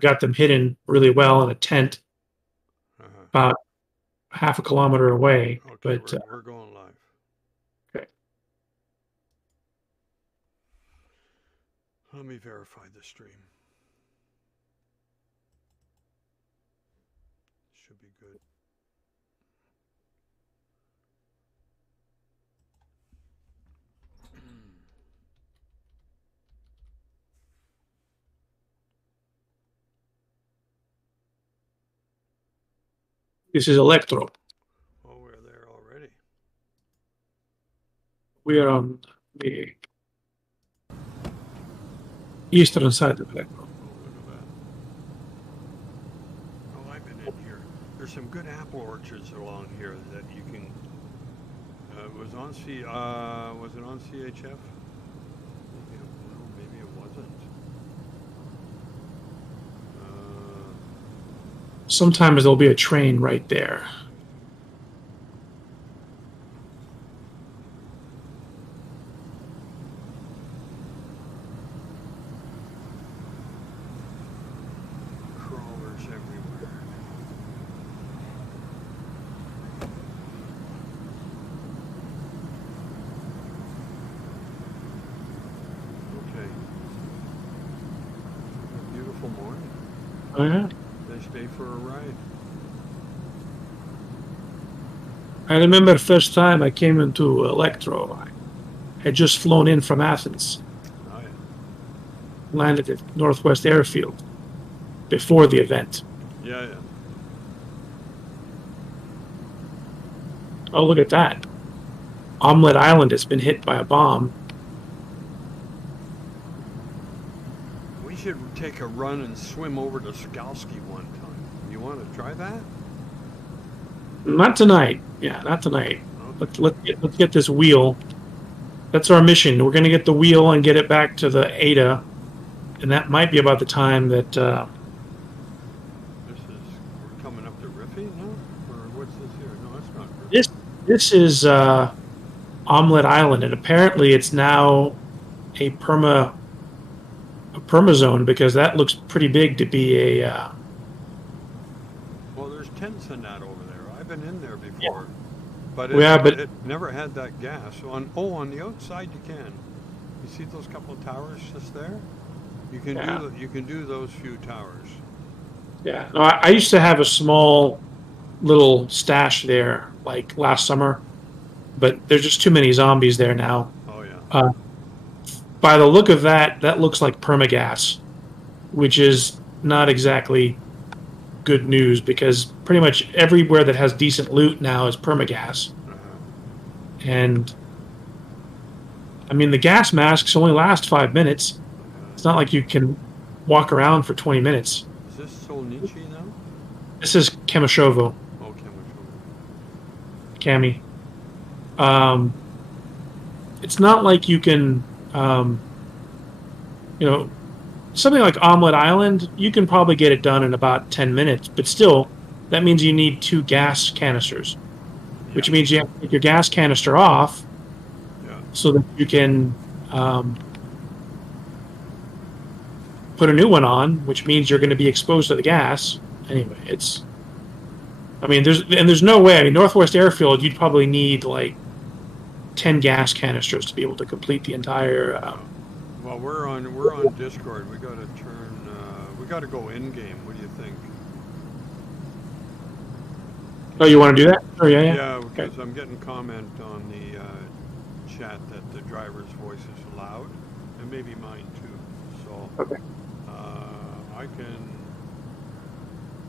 got them hidden really well in a tent Uh-huh. about half a kilometer away. Okay, But we're going live. okay. Let me verify the stream. Should be good. This is Electro. Oh, we're there already. We are on the eastern side of Electro. Oh, look at that. Oh, I've been in here. There's some good apple orchards along here that you can. It was on C. Was it on CHF? Maybe, no, maybe it wasn't. Sometimes there'll be a train right there. Crawlers everywhere. Okay. A beautiful morning. Oh, yeah. Nice day for a ride. I remember the first time I came into Electro. I had just flown in from Athens, Oh yeah. landed at Northwest Airfield before the event. Yeah, yeah. Oh, look at that. Omelet Island has been hit by a bomb. We should take a run and swim over to Skalski one time. You want to try that? Not tonight. Yeah, not tonight. Okay. Let's get this wheel. That's our mission. We're going to get the wheel and get it back to the Ada, and that might be about the time that We're coming up to Riffy now? Or what's this here? No, it's not Riffy. this is Omelet Island, and apparently it's now a perma zone because that looks pretty big to be a. Well, there's tents and that over there. I've been in there Yeah. before. But Yeah, but it never had that gas. On the outside you can. You see those couple of towers just there? yeah, You can do those few towers. yeah. No, I used to have a small little stash there, like last summer, but there's just too many zombies there now. Oh yeah. Uh, by the look of that, that looks like permagas, which is not exactly good news because pretty much everywhere that has decent loot now is permagas. Uh-huh. And I mean, the gas masks only last 5 minutes. It's not like you can walk around for 20 minutes. Is this Solnichi now? This is Kemishovo, Okay, Cami. Um, it's not like you can, um, you know, something like Omelet Island, you can probably get it done in about 10 minutes, but still, that means you need two gas canisters, yeah. which means you have to take your gas canister off Yeah. so that you can put a new one on, which means you're going to be exposed to the gas. Anyway, I mean, there's no way. I mean, Northwest Airfield, you'd probably need like 10 gas canisters to be able to complete the entire. Yeah. Well, we're on Discord. We got to turn. We got to go in game. What do you think? Oh, you want to do that? Oh, yeah, yeah. Yeah, Okay. because I'm getting comment on the chat that the driver's voice is loud, and maybe mine too. So Okay. I can.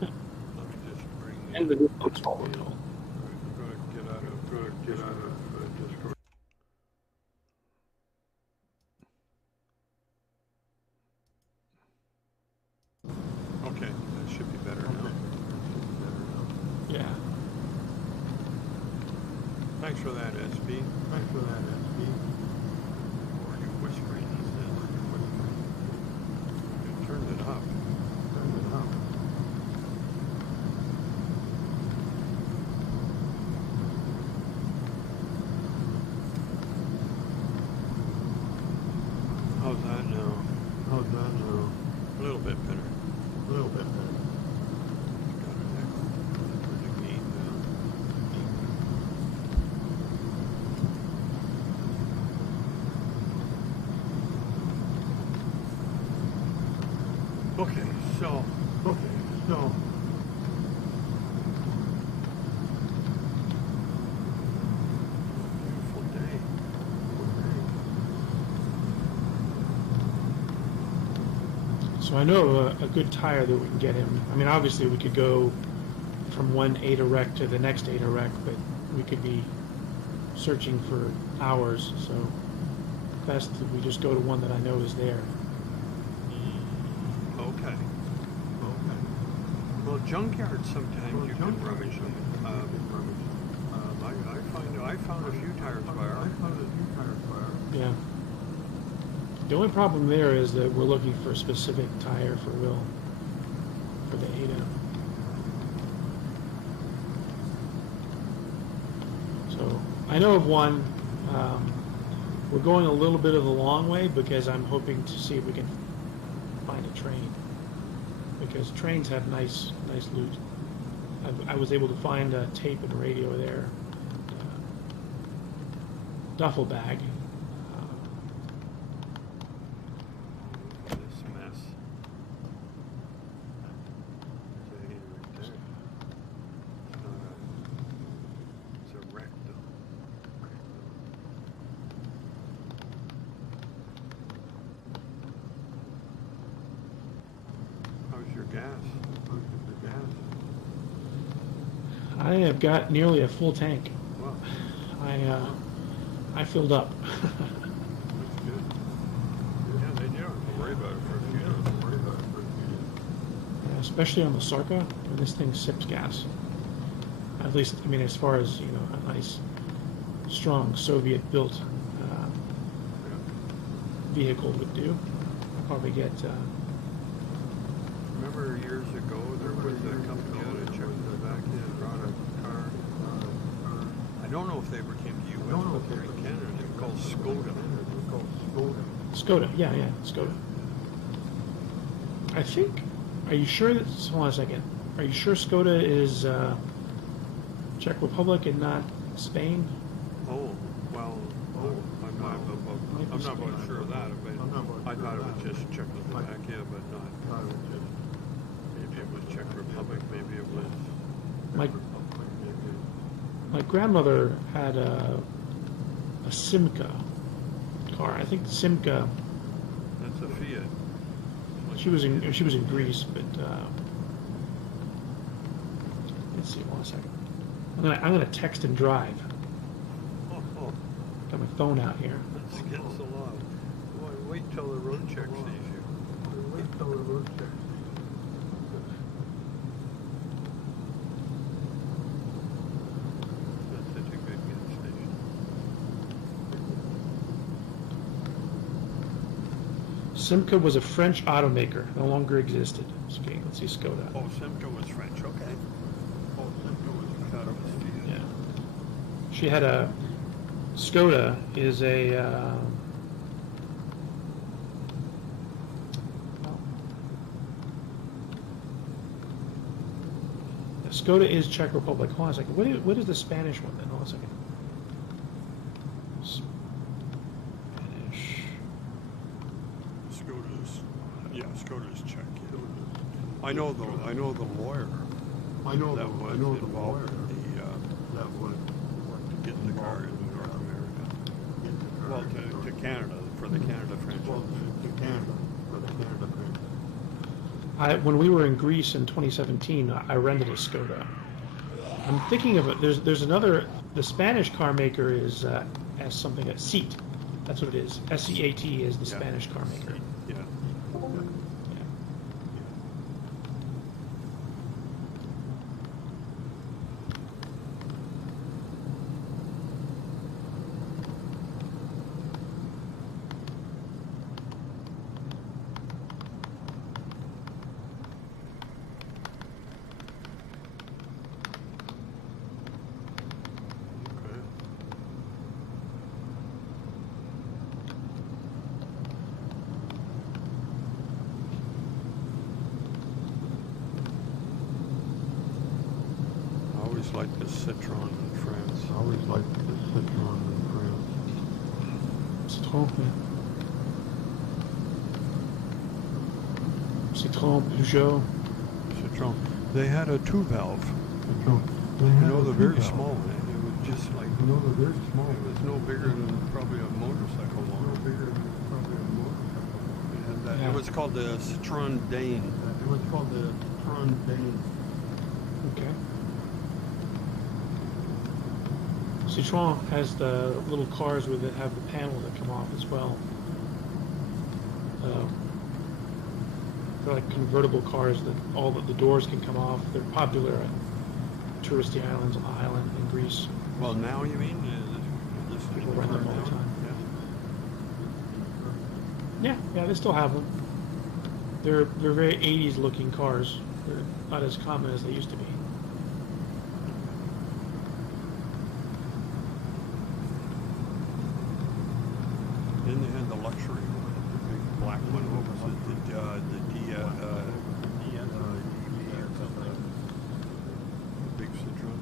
Let me just bring And in. the looks volatile. I'm gonna get out of Discord. Okay, that should be better now. Yeah. Thanks for that, SB. Thanks for that, SB. Or are you whispering? He says you're whispering. You turned it up. Turned it up. How's that now? How's that now? A little bit better. A little Okay, so beautiful day. So I know a good tire that we can get him. I mean, obviously we could go from one Ada Rec to the next Ada Rec, but we could be searching for hours. So best that we just go to one that I know is there. Okay. Well, junkyards sometimes you can rummage them. I found a few tires by our. Yeah. The only problem there is that we're looking for a specific tire for Will for the Ada. So I know of one. We're going a little bit of the long way because I'm hoping to see if we can find a train, because trains have nice loot. I was able to find a tape and a radio there, duffel bag. This mess. There's a heater right there. It's a wreck though. How's your gas? I have got nearly a full tank. Wow. I filled up. That's good. Yeah, they don't have to worry about it for a few days. Yeah, especially on the Sarka, when this thing sips gas. At least, I mean, as far as, you know, a nice, strong Soviet-built vehicle would do. I'll probably get. Remember years ago there was a company out of Czechoslovakia that brought a car. I don't know if they ever came to U.S. but they're in Canada. They were called Skoda. Skoda, yeah, Skoda. I think. Are you sure that? Hold on a second. Are you sure Skoda is Czech Republic and not Spain? Oh, well, I'm not about sure of that. But I thought it was just Czechoslovakia, but not. Maybe it was Czech Republic. Maybe it was. My grandmother had a Simca car. I think Simca. That's a Fiat. She was in Greece, but let's see. One second. I'm gonna text and drive. Oh, Got my phone out here. that's against the law. Wait till the road check sees you. That's such a good gas station. Simca was a French automaker, no longer existed. Okay, let's see Skoda. Oh, Simca was French. Okay. Oh, Simca was. I thought it was Fiat. Yeah. She had a Skoda is a Skoda is Czech Republic. Hold on a second. What is the Spanish one then? Hold on a second. Spanish. Skoda's Czech. Yeah. I know the lawyer. That was involved in getting the car in North America. Well, to Canada for the Canada franchise. When we were in Greece in 2017, I rented a Skoda. I'm thinking of it. There's another. The Spanish car maker is as something at Seat. That's what it is. SEAT is the Spanish car maker. Yeah. Like the Citron in France. Citroën, Peugeot. Citron. They had a 2-valve. The very small one. It was just like, it was no bigger than probably a motorcycle one. Yeah. It was called the Citron Dane. Okay. Citroën has the little cars with it have the panels that come off as well. They're like convertible cars that all the doors can come off. They're popular at touristy islands on the island in Greece. Well, now you mean? This People rent them all the time. Yeah, they still have them. They're very 80s looking cars. They're not as common as they used to be. Then they had the luxury one, the big black one. What was it? The big Citroen.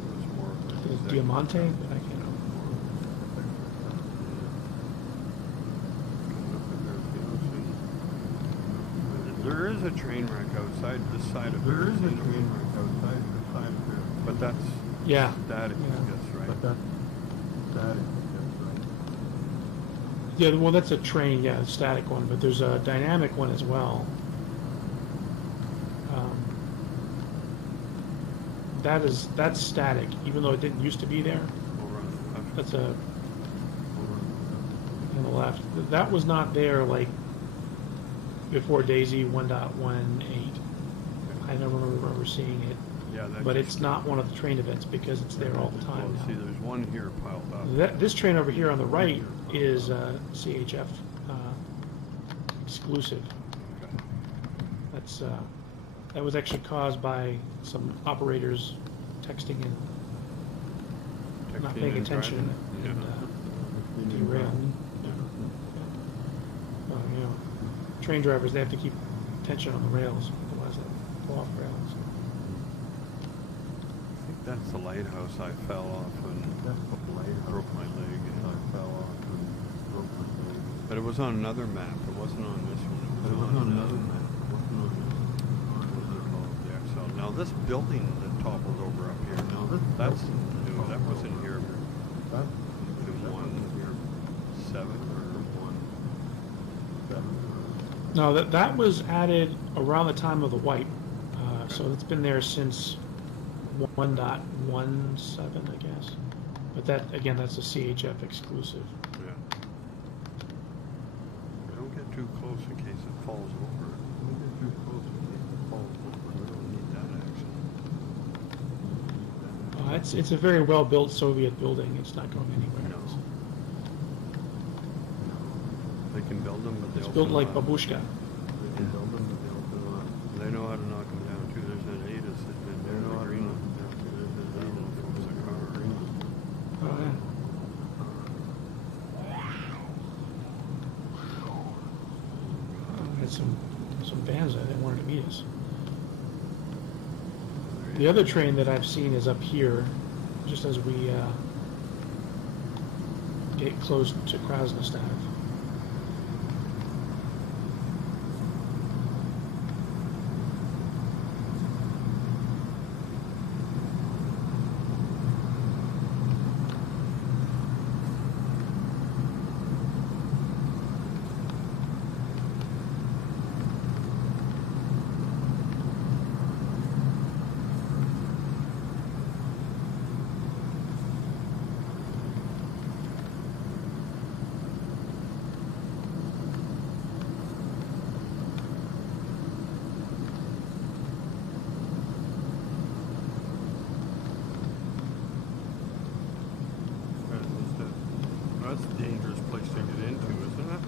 It was more of a Diamante, but I can't know. There is a train wreck outside this side of there. But that's Yeah. static, I guess, right? Yeah, well, that's a train, yeah, a static one, but there's a dynamic one as well. That's static, even though it didn't used to be there. Over on the left. That's a on the left. That was not there like before Daisy 1.18. I never remember seeing it, Yeah, that's but it's not one of the train events because it's there all the time Well, see, now. there's one here piled up. This train over here on the right is CHF exclusive. Okay. That's that was actually caused by some operators texting and not Texting paying and attention driving. and derailed. Train drivers, they have to keep attention on the rails, otherwise they go off rails. I think that's the lighthouse I fell off and broke my leg. But it was on another map. It wasn't on this one. It was on another map. The XL. Now this building that toppled over up here. Now that's new. That wasn't here. In 1.7 or 1.7. No, that was added around the time of the wipe, so it's been there since 1.17, I guess. But that again, that's a CHF exclusive. Yeah. Don't get too close in case it falls over. We don't need that action. It's a very well built Soviet building. It's not going anywhere else. They can build them, but It's built like babushka. They know how to knock them down too. There's an Ada sitting in there, the green one. I don't know if it was a car or Oh yeah. We had some bands that wanted to meet us. The other train that I've seen is up here, just as we get close to Krasnostav. That's a dangerous place to get into, isn't it?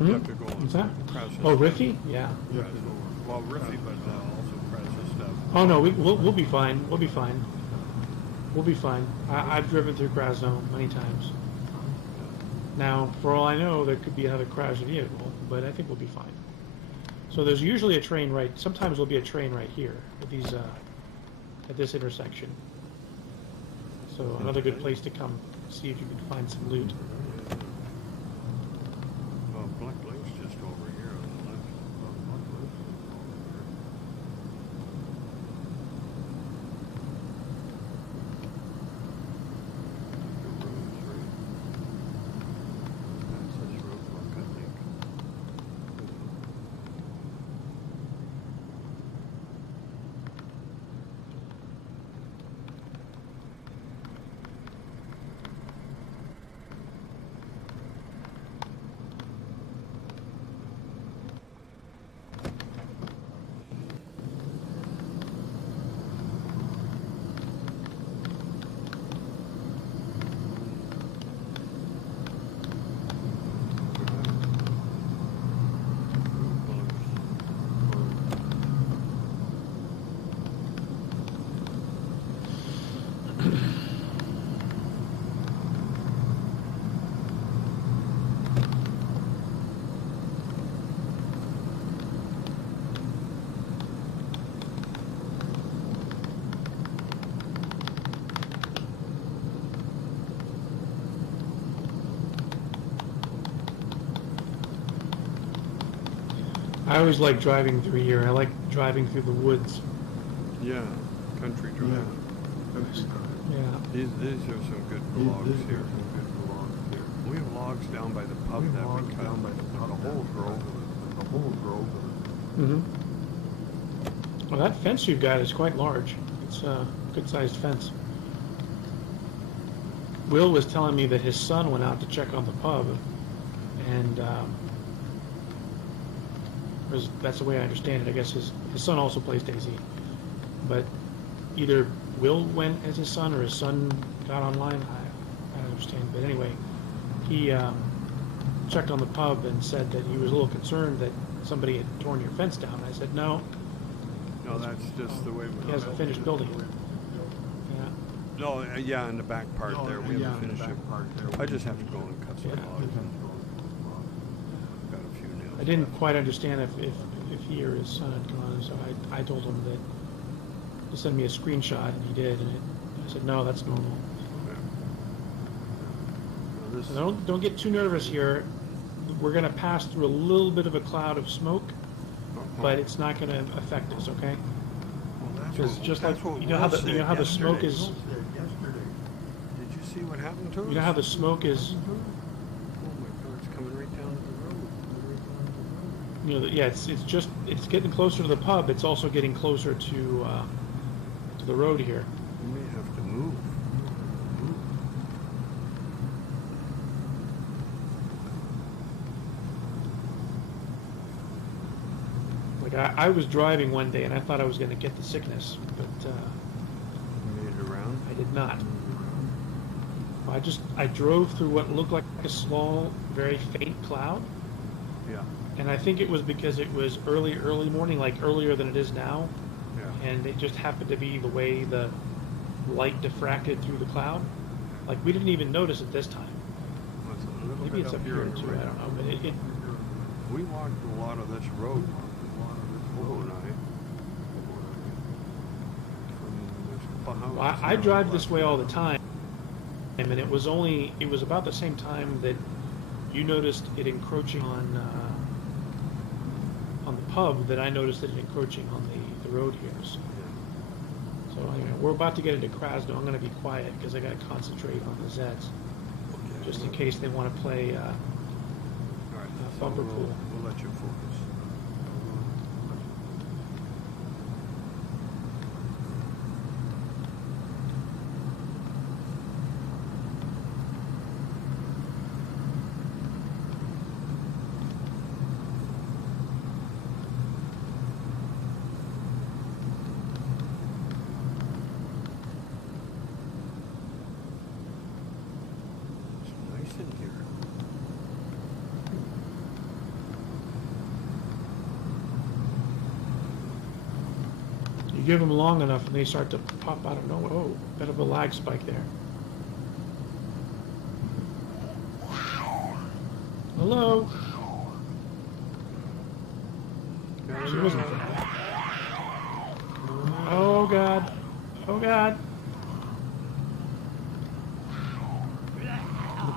You have to go on What's that? Crusin Oh, Riffy? Yeah. Well, Riffy, but also Crusin stuff. Oh no, we'll be fine. We'll be fine. We'll be fine. I've driven through Krasno many times. Now, for all I know, there could be another crashed vehicle, but I think we'll be fine. So there's usually a train right. Sometimes there'll be a train right here at these at this intersection. So another good place to come see if you can find some loot. Well, Black Lake's just over here on the left. The road's right. That's this roadblock, I think. I always like driving through here. I like driving through the woods. Yeah, country drive. Yeah. These are some good logs here. We have logs down by the pub that we cut down by the whole grove. Mm-hmm. Well, that fence you've got is quite large. It's a good-sized fence. Will was telling me that his son went out to check on the pub, and that's the way I understand it. I guess his son also plays Daisy, but either Will went as his son or his son got online. I don't understand, but anyway, he checked on the pub and said that he was a little concerned that somebody had torn your fence down. I said no. No, that's just the way we. He hasn't finished building it. Yeah. No, yeah, in the back part there, we haven't finished it. I just have to go and cut some logs. Got a few nails. I didn't quite understand if he or his son had come on, so I told him that to send me a screenshot, and he did, and I said no, that's normal. So don't get too nervous here. We're going to pass through a little bit of a cloud of smoke, but it's not going to affect us, okay? Because just like you know how the smoke is. Did you see what happened to us? You know how the smoke is. Oh my God! It's coming right down to the road. You know, yeah, it's getting closer to the pub. It's also getting closer to the road here. We may have to move. Like I was driving one day and I thought I was going to get the sickness, but Made it around. I did not. I drove through what looked like a small, very faint cloud, Yeah. and I think it was because it was early morning, like earlier than it is now, Yeah. and it just happened to be the way the light diffracted through the cloud. Like we didn't even notice it this time. Well, it's a little Maybe bit it's up here too. I don't know, but it We walked a lot of this road. Overnight. Well, I drive this way all the time, and it was about the same time that you noticed it encroaching on the pub that I noticed it encroaching on the road here. So anyway, we're about to get into Krasno. I'm going to be quiet because I got to concentrate on the Zeds, just in case they want to play bumper pool. We'll let you focus. In here. You give them long enough and they start to pop out of nowhere. Oh, bit of a lag spike there. Hello? She wasn't there. Oh God. Oh God.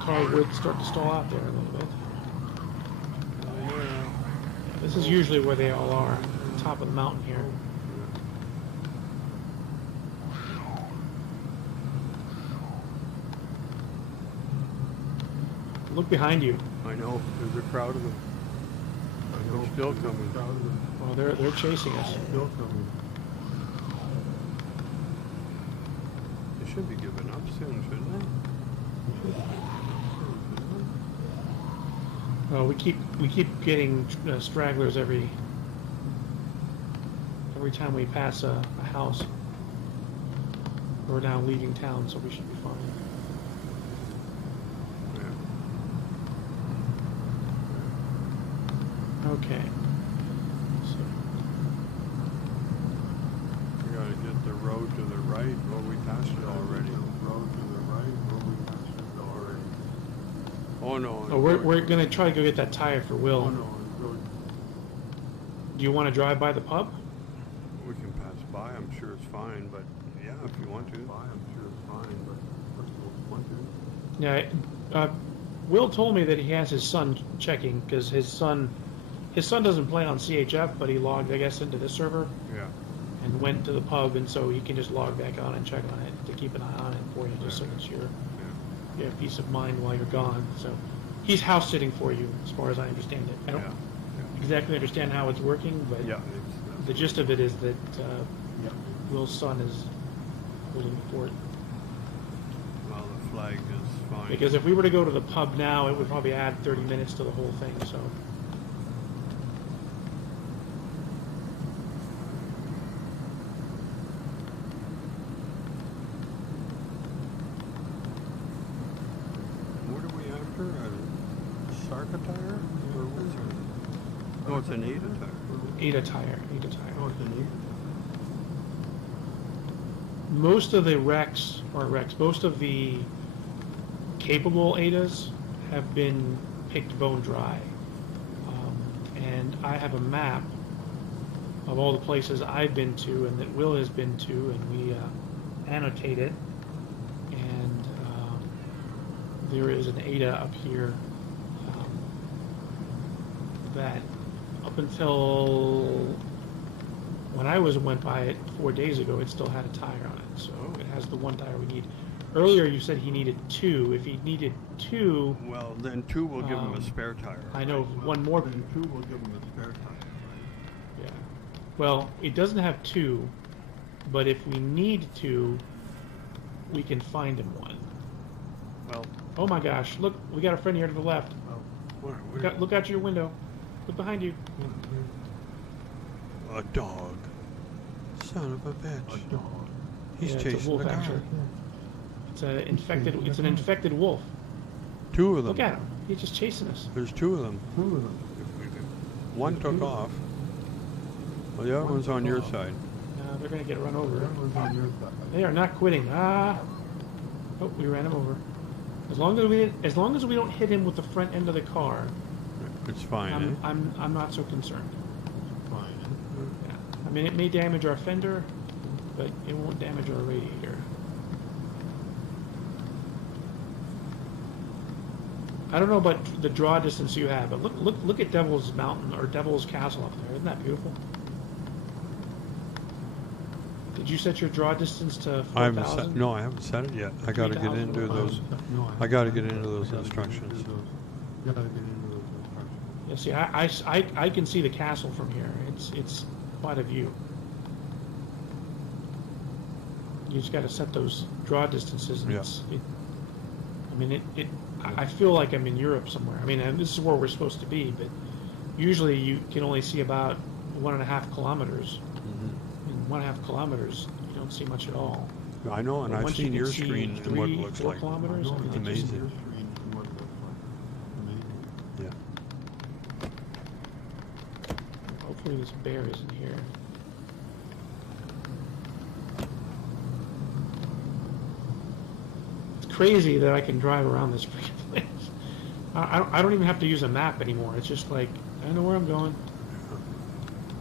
car would start to stall out there a little bit. Yeah. This is usually where they all are, top of the mountain here. Look behind you. I know. There's a crowd of them. They're still coming. Oh, they're chasing us. Still coming. They should be giving up soon, shouldn't they? Oh, we keep getting stragglers every time we pass a house. We're now leaving town, so we should be fine. Okay. So. We gotta get the road to the right. Well, we passed it already. Oh no. Oh, we're gonna try to go get that tire for Will. Oh no. Do you want to drive by the pub? We can pass by. I'm sure it's fine, but yeah, if you want to. Yeah. Will told me that he has his son checking because his son doesn't play on CHF, but he logged, I guess, into this server. Yeah. And went to the pub, and so he can just log back on and check on it to keep an eye on it for you, just so that you have peace of mind while you're gone. So he's house sitting for you, as far as I understand it. I don't exactly understand how it's working, but the gist of it is that Will's son is holding the fort. Well, the flag is fine. Because if we were to go to the pub now, it would probably add 30 minutes to the whole thing. So. Sarka tire? Or what's it? Oh, it's an Ada tire. Ada tire. Oh, it's an Ada. Most of the most of the capable Adas have been picked bone dry. And I have a map of all the places I've been to and that Will has been to, and we annotate it. And there is an Ada up here that up until when I went by it 4 days ago, it still had a tire on it. So it has the one tire we need. Earlier you said he needed two. If he needed two... Well, then two will give him a spare tire. I know one more... Then two will give him a spare tire, right? Yeah. Well, it doesn't have two, but if we need two, we can find him one. Well... Oh my gosh, look, we got a friend here to the left. Well, Look out your window. Look behind you. A dog. Son of a bitch. A dog. He's yeah, chasing it's a wolf, the car. actually. It's an infected wolf. Two of them. Look at him. He's just chasing us. There's two of them. One took off. Well, the other one's on your side. No, they're going to get run over. They are not quitting. Oh, we ran him over. As long as we don't hit him with the front end of the car, it's fine. I'm not so concerned. Fine. Yeah. I mean, it may damage our fender, but it won't damage our radiator. I don't know about the draw distance you have, but look at Devil's Mountain or Devil's Castle up there. Isn't that beautiful? Did you set your draw distance to 4,000? No, I haven't set it yet. I got to get into those. I got to get into those instructions. Yeah, see, I can see the castle from here. It's quite a view. You just got to set those draw distances. And I feel like I'm in Europe somewhere. I mean, and this is where we're supposed to be, but usually you can only see about 1.5 kilometers. In 1.5 kilometers, you don't see much at all. I know, and I've seen your screen and what it looks 4 like. kilometers. It's amazing. Yeah. Hopefully this bear isn't here. It's crazy that I can drive around this freaking place. I don't even have to use a map anymore. It's just like, I know where I'm going.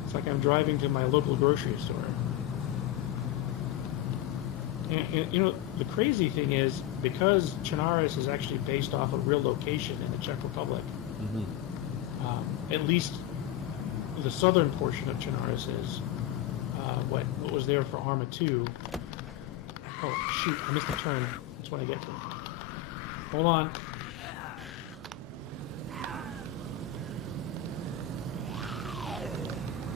It's like I'm driving to my local grocery store. And, you know, the crazy thing is because Chernarus is actually based off a real location in the Czech Republic. At least the southern portion of Chernarus is. What was there for Arma 2? Oh shoot! I missed the turn. That's when I get to it. Hold on.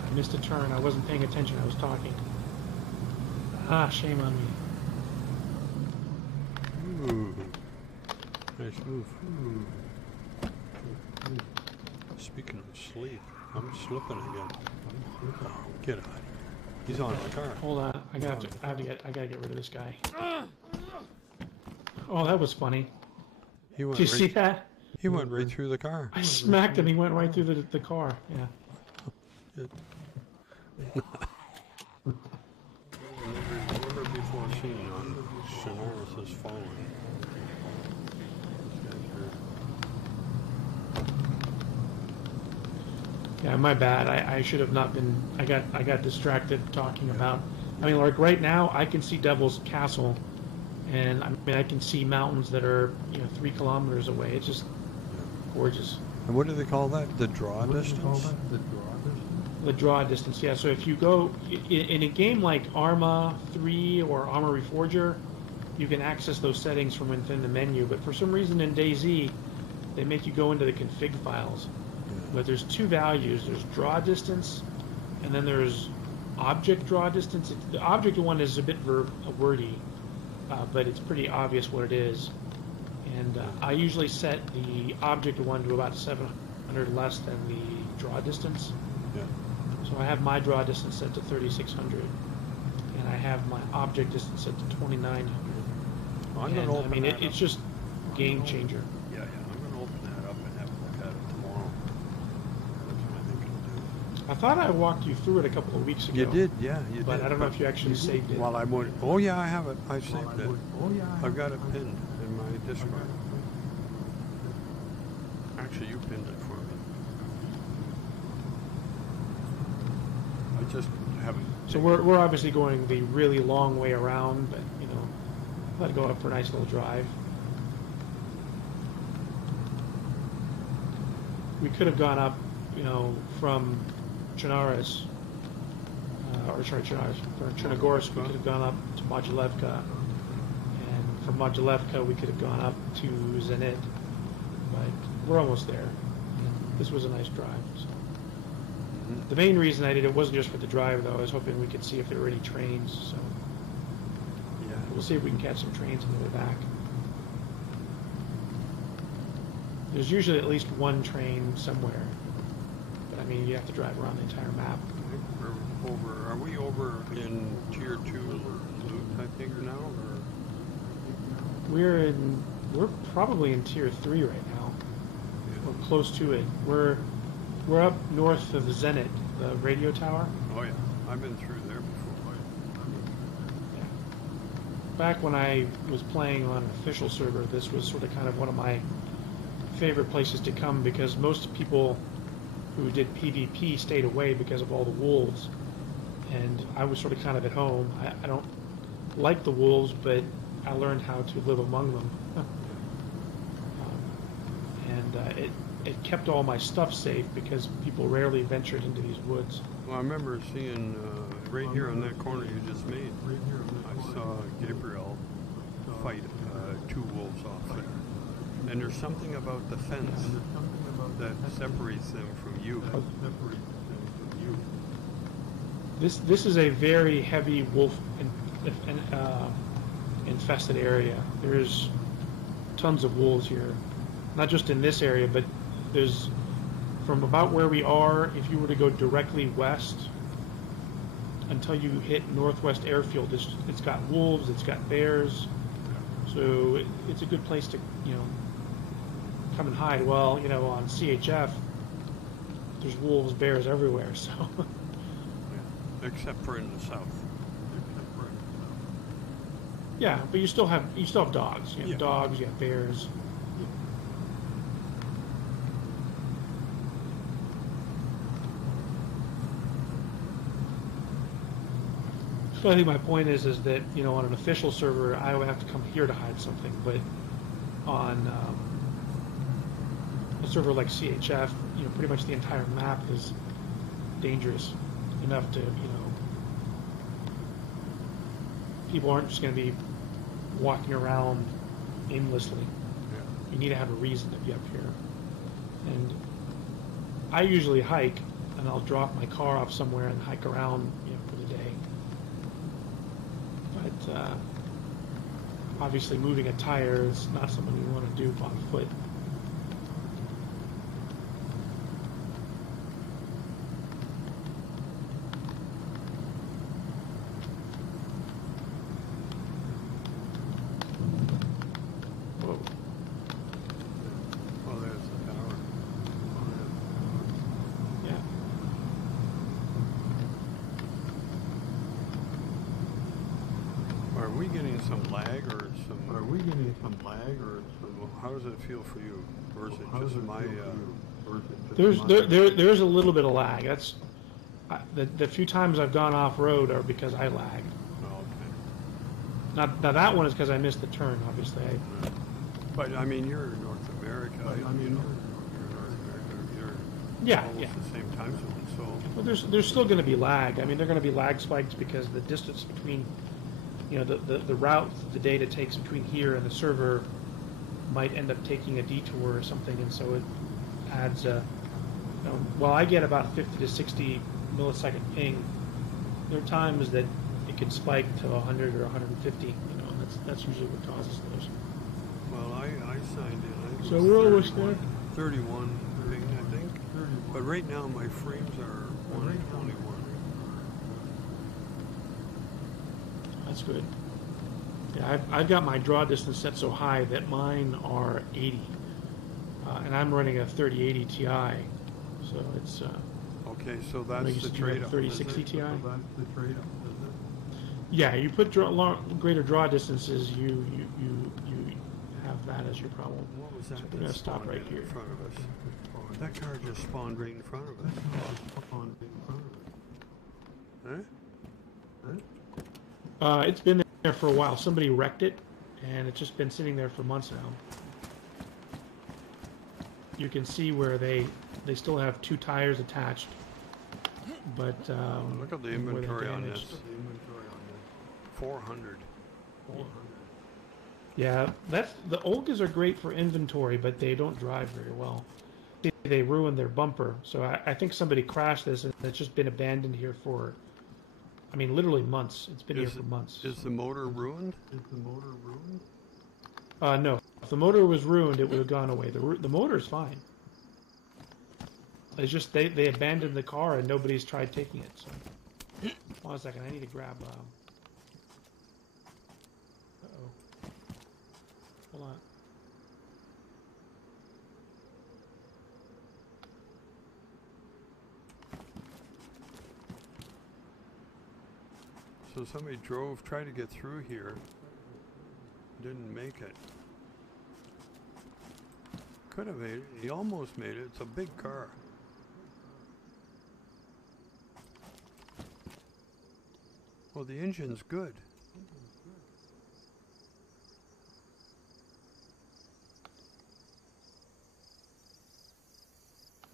I missed a turn. I wasn't paying attention. I was talking. Ah, shame on me. Ooh. Nice move. Speaking of sleep, I'm slipping again. Oh, get out of here. He's on the car. Hold on. I gotta get rid of this guy. Oh, that was funny. Did you see that? He went right through the car. I smacked him. He went right through the car. Yeah. Never before seen on Chernarus has fallen. Yeah, my bad. I should have not been. I got distracted talking about. I mean, like right now, I can see Devil's Castle, and I mean I can see mountains that are 3 kilometers away. It's just gorgeous. And what do they call that? The draw distance? The draw distance, yeah. So if you go in a game like Arma 3 or Arma Reforger, you can access those settings from within the menu. But for some reason in DayZ, they make you go into the config files. But there's 2 values. There's draw distance, and then there's object draw distance. The object one is a bit wordy, but it's pretty obvious what it is. And I usually set the object one to about 700 less than the draw distance. Yeah. So I have my draw distance set to 3600, and I have my object distance set to 2900. I mean, it's just game changer. Yeah. I'm going to open that up and have a look at it tomorrow. That's what I think I'll do. I thought I walked you through it a couple of weeks ago. You did, yeah. You but did. I don't know if you actually saved it. Well, I would. Oh, yeah, I have it. I saved it. I've got it pinned in my disk drive. Actually, you pinned it for me. I just haven't. So we're obviously going the really long way around, but let it go up for a nice little drive. We could have gone up, from Chernarus, from Chernogorsk, we could have gone up to Modulevka, and from Modulevka we could have gone up to Zenit, but we're almost there. And this was a nice drive. So. The main reason I did it wasn't just for the drive, though. I was hoping we could see if there were any trains. So yeah, we'll see if we can catch some trains on the way back. There's usually at least one train somewhere, but I mean, you have to drive around the entire map. Are we over in Tier 2 loot, I think, now? Or? We're probably in Tier 3 right now. Yeah. We're close to it. We're up north of the Zenit, the radio tower. Oh yeah, I've been through there before. Yeah. Back when I was playing on an official server, this was sort of kind of one of my favorite places to come because most people who did PvP stayed away because of all the wolves, and I was sort of kind of at home. I don't like the wolves, but I learned how to live among them, and it kept all my stuff safe because people rarely ventured into these woods. Well, I remember seeing right here on that corner you just made, I saw Gabriel fight 2 wolves off there. And there's something about the fence that separates them from you. This is a very heavy wolf infested area. There's tons of wolves here. Not just in this area, but there's from about where we are, if you were to go directly west until you hit Northwest Airfield, it's got wolves, it's got bears, so it's a good place to come and hide. Well, on CHF there's wolves, bears everywhere, so except for in the south. Yeah, but you still have dogs. You have dogs, you have bears. So I think my point is that on an official server I would have to come here to hide something, but on a server like CHF, pretty much the entire map is dangerous enough to people aren't just going to be walking around aimlessly. Yeah. You need to have a reason to be up here. And I usually hike, and I'll drop my car off somewhere and hike around, for the day. But obviously, moving a tire is not something we want to do on foot. How does it feel for you, or is it just my? There's a little bit of lag. That's the few times I've gone off road are because I lagged. Oh, okay. Now that one is because I missed the turn, obviously. But I mean, you're in North America. You're North America. You're almost the same time zone. So well, there's still going to be lag. I mean, there are going to be lag spikes because the distance between the route the data takes between here and the server might end up taking a detour or something, and so it adds well, I get about 50 to 60 millisecond ping. There are times that it can spike to 100 or 150, and that's usually what causes those. Well, I signed in. I think so we're almost there. 31 ping, I think. But right now my frames are 121. That's good. Yeah, I've got my draw distance set so high that mine are 80, and I'm running a 3080 Ti, so it's. Okay, so that's the trade-off. 3060 Ti. So that's the trade-off, is it? Yeah, you put greater draw distances, you have that as your problem. What was that? So we're going to stop right here. In front of us. That car just spawned right in front of us. Huh? It's been there for a while. Somebody wrecked it, and it's just been sitting there for months now. You can see where they still have 2 tires attached, but look at the inventory on this. 400. Yeah, the Olgas are great for inventory, but they don't drive very well. They ruin their bumper, so I think somebody crashed this, and it's just been abandoned here for. I mean, literally months. It's been here for months. Is the motor ruined? No. If the motor was ruined, it would have gone away. The motor's fine. It's just they abandoned the car and nobody's tried taking it. So, hold on a second. I need to grab. Uh-oh. Hold on. So somebody tried to get through here, didn't make it. Could have made it. He almost made it. It's a big car. Well, the engine's good.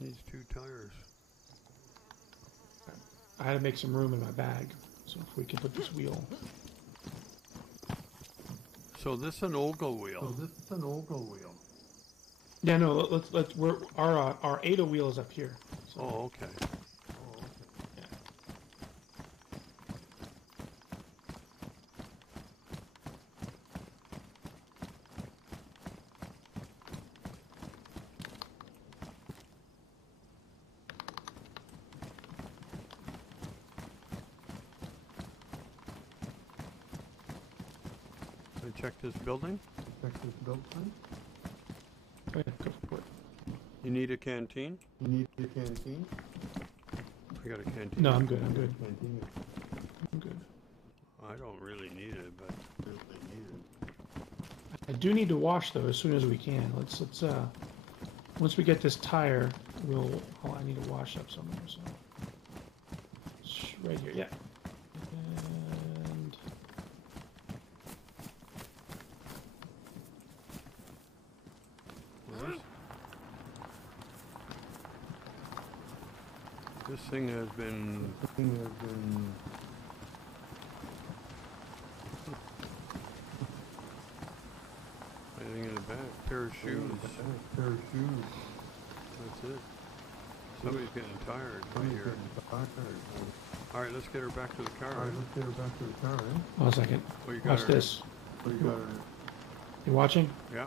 Needs 2 tires. I had to make some room in my bag. So if we can put this wheel. So this is an Olga wheel. Yeah, no. Let's. Our Ada wheel is up here. So. Oh, okay. Yeah. Check this building. Oh, yeah, go for it. You need a canteen? I got a canteen. No, I'm good. I'm good. I don't really need it, but I do need to wash though as soon as we can. Let's once we get this tire, I need to wash up somewhere. So right here, yeah. This thing has been. Anything in the back? Pair of shoes. That's it. Somebody's getting tired. I hear. All right, let's get her back to the car. One second. Oh, you got Watch her. this. You watching? Yeah.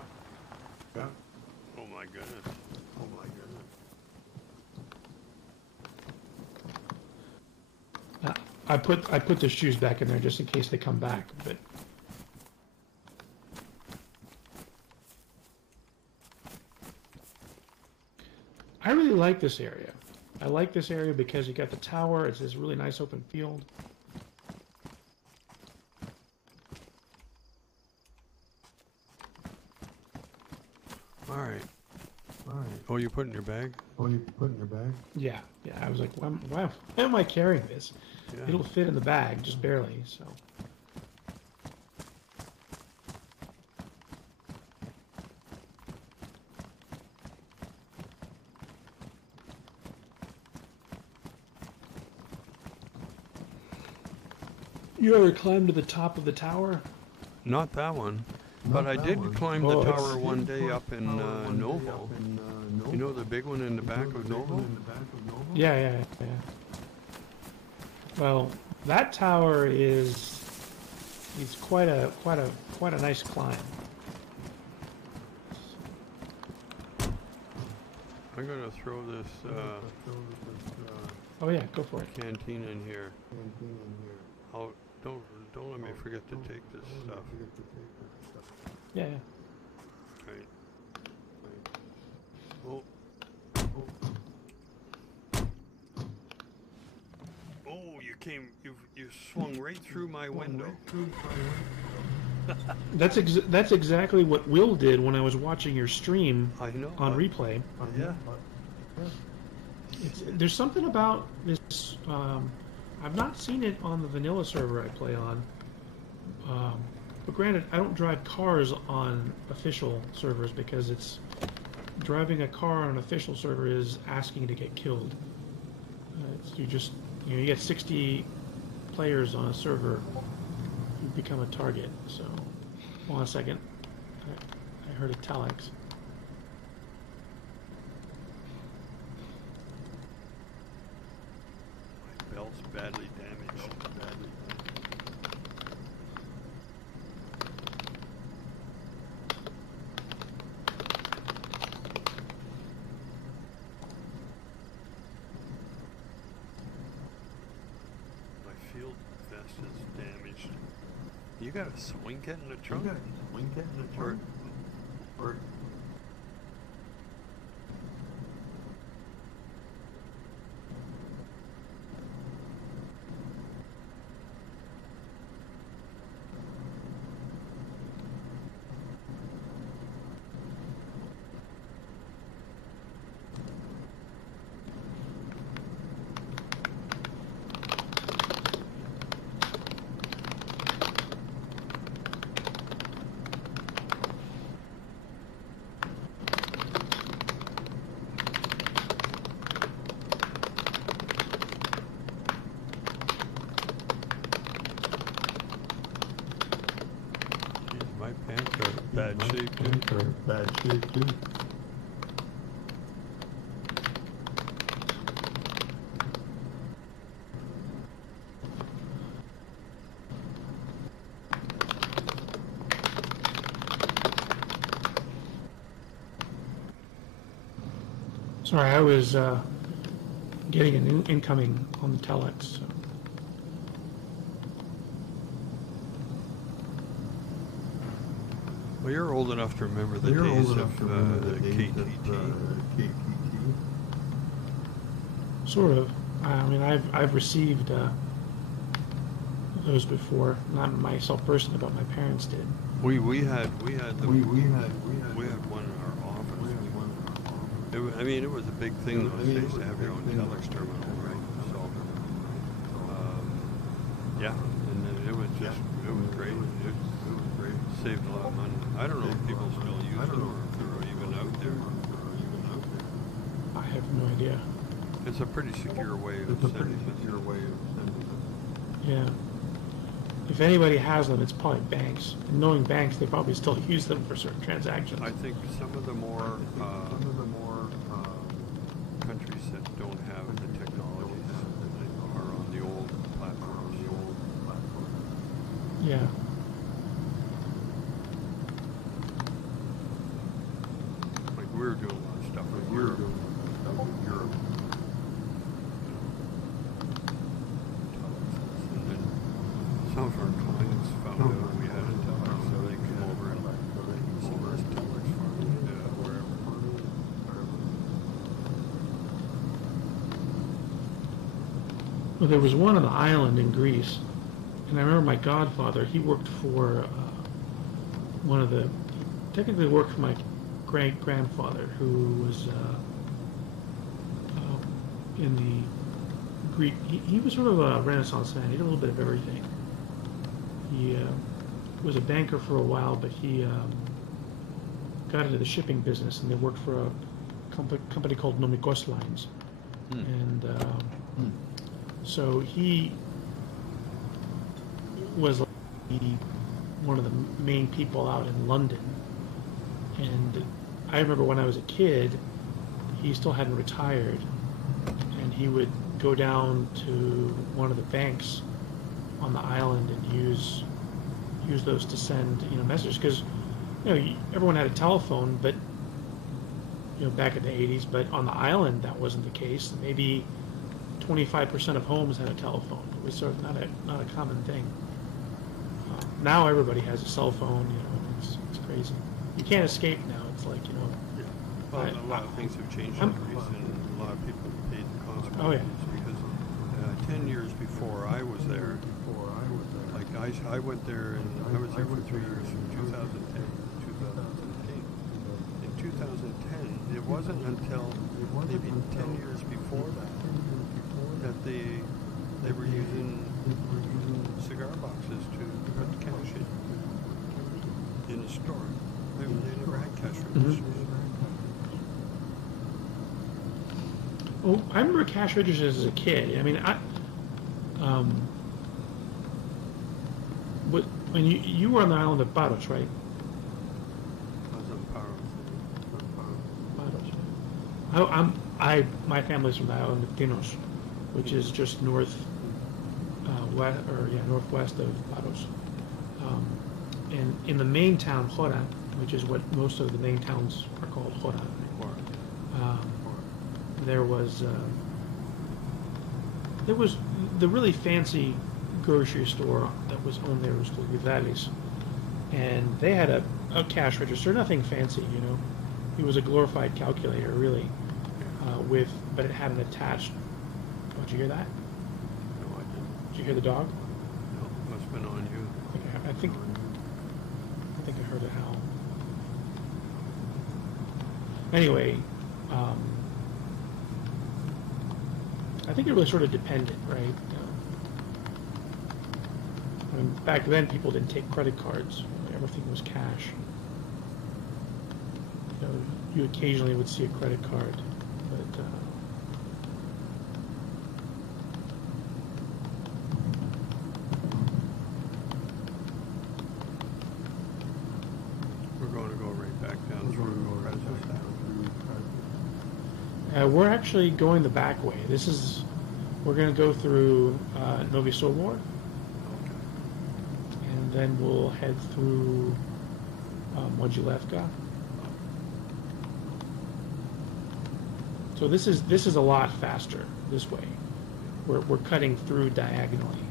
Oh my goodness. I put the shoes back in there just in case they come back, but I really like this area. I like this area because you got the tower. It's this really nice open field. All right. Oh, you put it in your bag? Yeah. I was like, why am I carrying this? Yeah. It'll fit in the bag, just barely. So. You ever climbed to the top of the tower? Not that one. But I did climb the tower one day up in Novo. You know the big one in the back of Novo? Yeah. Well, that tower is quite a nice climb. I'm gonna throw this Oh yeah, go for it. canteen in here. Oh, don't let me forget to take this stuff. Yeah. Right. Oh. Oh, you swung right through my window. That's exactly what Will did when I was watching your stream I know. on replay. Yeah. There's something about this. I've not seen it on the vanilla server I play on. But granted, I don't drive cars on official servers because driving a car on an official server is asking to get killed. You get 60 players on a server, you become a target. So, hold on a second. I heard a telex. My belt's badly damaged. My field vest is damaged. You got a swing kit in the trunk? Or my pants are bad shape too. Sorry, I was getting an incoming on the telex. So. Well, you're old enough to remember the days of KTT. Sort of. I mean, I've received those before. Not myself personally, but my parents did. We had one in our office. I mean, it was a big thing those days to have your own telex terminal, right? So, yeah, and then it was great. It saved a lot of money. I don't know if people still use it or if they're even out there. I have no idea. It's a pretty secure way of sending it. Yeah. If anybody has them, it's probably banks. And knowing banks, they probably still use them for certain transactions. I think some of the more countries that don't have the technologies are on the old platforms. Yeah. Like we're doing a lot of stuff with Europe. And then some of our clients found out we had a telex, so they came over and sold us telex farming wherever. Well, there was one on the island in Greece, and I remember my godfather. He worked for one of the, technically worked for my great grandfather, who was in the Greek. He was sort of a Renaissance man. He did a little bit of everything. He was a banker for a while, but he got into the shipping business, and they worked for a company called Nomikos Lines, and. So he was like one of the main people out in London. And I remember when I was a kid, he still hadn't retired, and he would go down to one of the banks on the island and use those to send messages, because everyone had a telephone, but back in the 80s, but on the island that wasn't the case. Maybe 25% of homes had a telephone. It was sort of not a common thing. Now everybody has a cell phone. It's crazy. You can't escape now. It's like Well, a lot of things have changed in Greece, and a lot of people paid the consequences. Oh, yeah. Because 10 years before I was there, like I went there and I was there for 3 years, from 2010 to 2010. In 2010, it wasn't until maybe 10 years before that they were using cigar boxes to put cash in a store. They never had cash registers. Oh, I remember cash registers as a kid. I mean, when you were on the island of Paros, right? I was on Paros. My family's from the island of Tinos, which is just northwest of Paros. And in the main town, Jora, which is what most of the main towns are called, Jora, there was the really fancy grocery store that was owned there was called Rivalis, and they had a cash register, nothing fancy, It was a glorified calculator, really, but it had an attached. Oh, did you hear that? No, I didn't. Did you hear the dog? No, must have been on you. I think I heard it howl. Anyway, I think it was sort of dependent, right? I mean, back then people didn't take credit cards. Everything was cash. You occasionally would see a credit card, but We're going to go right back down through we're actually going the back way. We're going to go through Novi Sobor, and then we'll head through Modulevka. So this is a lot faster this way. We're cutting through diagonally,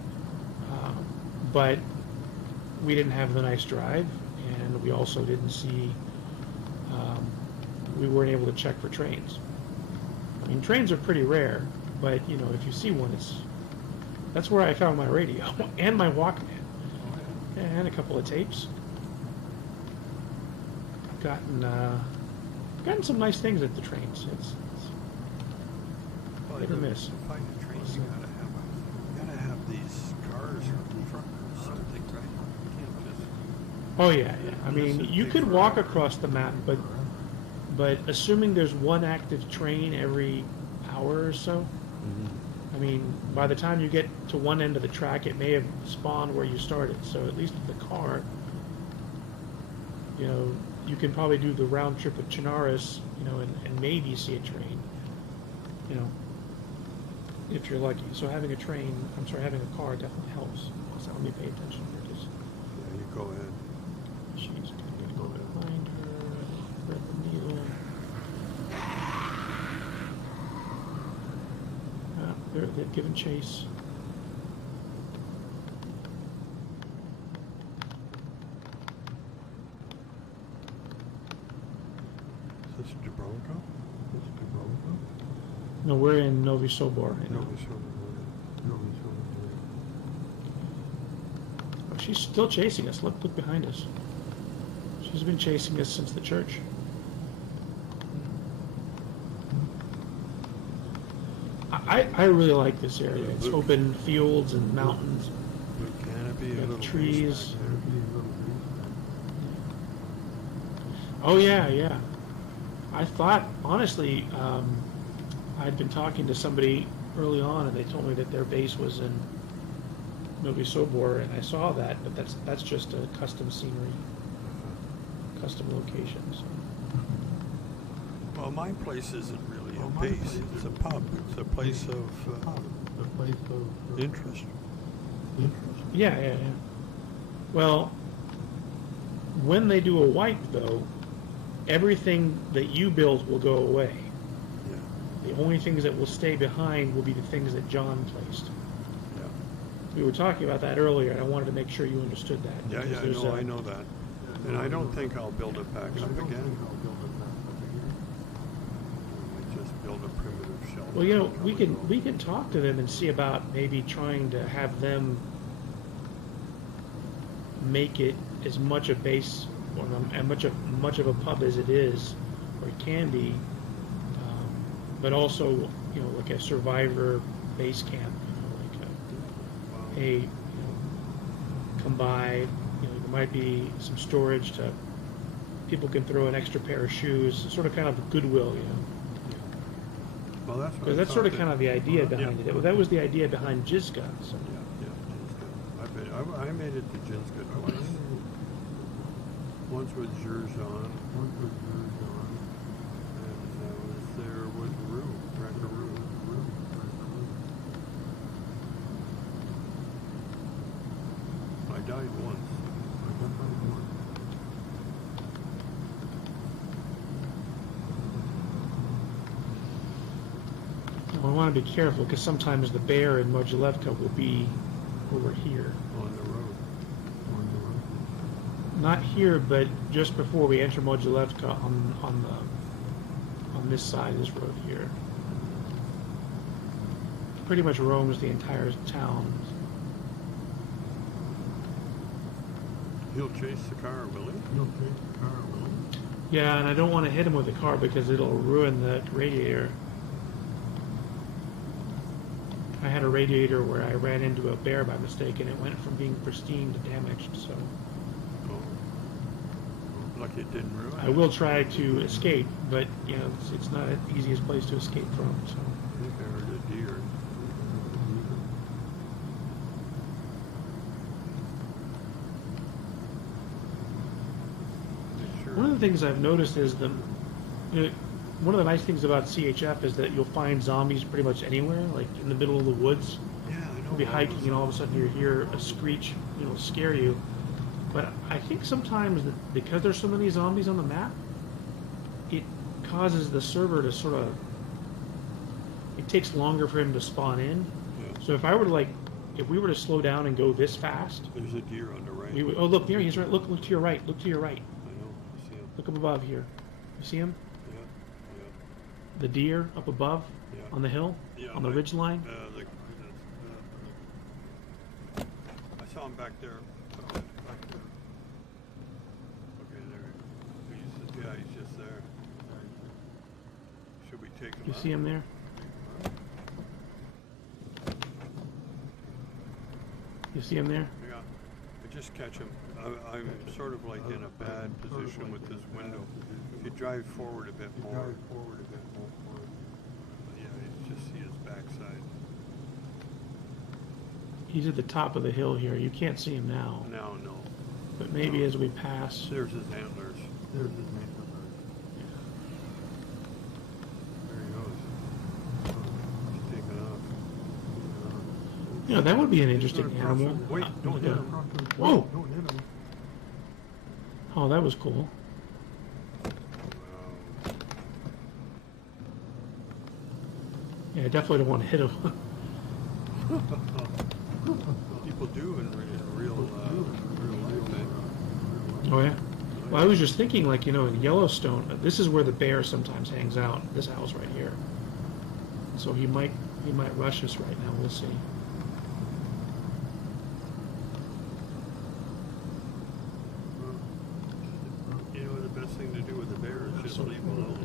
but we didn't have the nice drive, and we also didn't see. We weren't able to check for trains. I mean, trains are pretty rare, but if you see one, that's where I found my radio and my Walkman, and a couple of tapes. Gotten some nice things at the trains. It's hit or miss. To find a train, you gotta have these cars or truck or something, right? You can't just. Oh yeah. I mean, you could walk across the map, but assuming there's one active train every hour or so. Mm-hmm. I mean, by the time you get to one end of the track, it may have spawned where you started. So at least with the car, you can probably do the round trip with Chinaris, and maybe see a train, you know, if you're lucky. So having having a car definitely helps. So let me pay attention here. Just Yeah, you go ahead. she's going to go behind her, thread the needle. They've given chase. Is this Dubrovka? No, we're in Novi Sobor right now. Oh, she's still chasing us. Look behind us. She's been chasing us since the church. I really like this area. It's open fields and mountains. Blue canopy, a little trees. back there. Oh yeah. I thought, honestly, I'd been talking to somebody early on, and they told me that their base was in Novi Sobor, and I saw that, but that's just a custom scenery, custom location. So. Well, my place isn't really a base. It's a pub. It's a place of interest. Yeah. Well, when they do a wipe, though, everything that you build will go away. Yeah. The only things that will stay behind will be the things that John placed. Yeah. We were talking about that earlier, and I wanted to make sure you understood that. Yeah. No, I know that, and I don't think I'll build it back up again. I just build a primitive shelter. Well, we can talk to them and see about maybe trying to have them make it as much a base or much of a pub as it is, or it can be, but also like a survivor base camp. Hey, come by. There might be some storage to people can throw an extra pair of shoes, sort of kind of goodwill, Well, that's because that's sort of kind of the idea behind it. Well, that was the idea behind Jizga. So. Yeah, Jinska. I made it to Jinska twice. Once with Zherzhan, and I was there with Rue. I died once. I want to be careful because sometimes the bear in Mogilevka will be over here. On the road. Not here, but just before we enter Mogilevka on this side of this road here. Pretty much roams the entire town. He'll chase the car, will he? Yeah, and I don't want to hit him with the car because it'll ruin the radiator. I had a radiator where I ran into a bear by mistake, and it went from being pristine to damaged. So Lucky it didn't ruin it. I will try to escape, but it's not the easiest place to escape from. So I think I heard a deer. one of the things I've noticed is one of the nice things about CHF is that you'll find zombies pretty much anywhere, like in the middle of the woods. Yeah, I know. You'll be hiking and all of a sudden you hear a screech, scare you. But I think sometimes that because there's so many zombies on the map, it causes the server to sort of, it takes longer for him to spawn in. Yeah. So if we were to slow down and go this fast, There's a deer on the right. oh look, there he's right. Look to your right. Look to your right. I know. I see him. Look up above here. You see him? Yeah. The deer up above Yeah. on the hill, Yeah, on the ridge line. I saw him back there. Okay, there. He's just there. Should we take him You out? see him there? You see him there? Yeah. I just catch him. I'm sort of like in a bad position with this window. If you drive forward a bit more. Yeah, he's He's at the top of the hill here. You can't see him now. Now, no. But maybe as we pass. There's his antlers. There's his antlers. There he goes. He's taking off. You know, that would be an interesting animal. Wait, don't hit him. Whoa! Don't hit him. Oh, that was cool. Yeah, I definitely don't want to hit him. People do in real life. Oh yeah. Well, I was just thinking, like, you know, in Yellowstone, this is where the bear sometimes hangs out. This house right here. So he might rush us right now. We'll see. You know, the best thing to do with the bear is just leave him alone.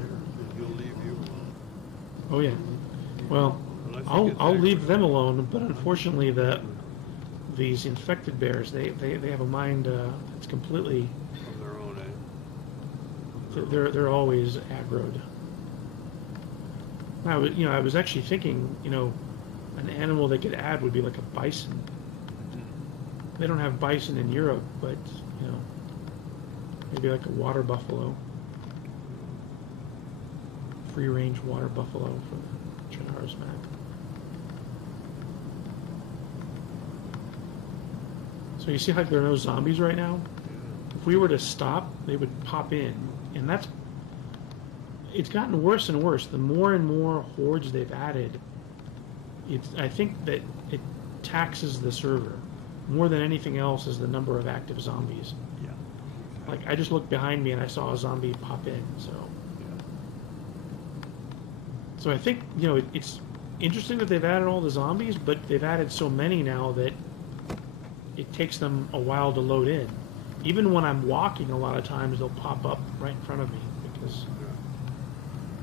He'll leave you alone. Oh yeah. Well, I'll leave them alone, but unfortunately, these infected bears, they have a mind that's completely Of their own, eh? they're always aggroed. I was actually thinking, you know, an animal they could add would be like a bison. They don't have bison in Europe, but you know, maybe like a water buffalo, free-range water buffalo for the Chennaro's map. So you see how there are no zombies right now? If we were to stop, they would pop in. And it's gotten worse and worse. The more and more hordes they've added, I think that it taxes the server. More than anything else is the number of active zombies. Yeah. Like, I just looked behind me and I saw a zombie pop in, so... So I think, you know, it's interesting that they've added all the zombies, but they've added so many now that it takes them a while to load in. Even when I'm walking, a lot of times they'll pop up right in front of me because...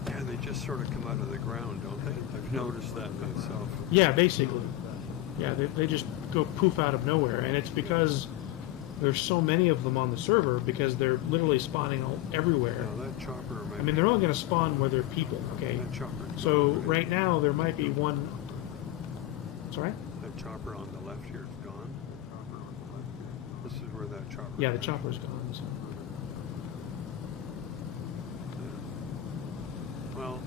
Yeah, they just sort of come out of the ground, don't they? I've noticed that myself. Yeah, basically. Yeah, they just go poof out of nowhere, and it's because there's so many of them on the server because they're literally spawning everywhere. No, that chopper might I mean, they're only going to spawn where there are people, okay? That chopper. So right now there might be one... Sorry? That chopper on the left here is gone. This is where that chopper. Yeah, the chopper's gone. So. Well,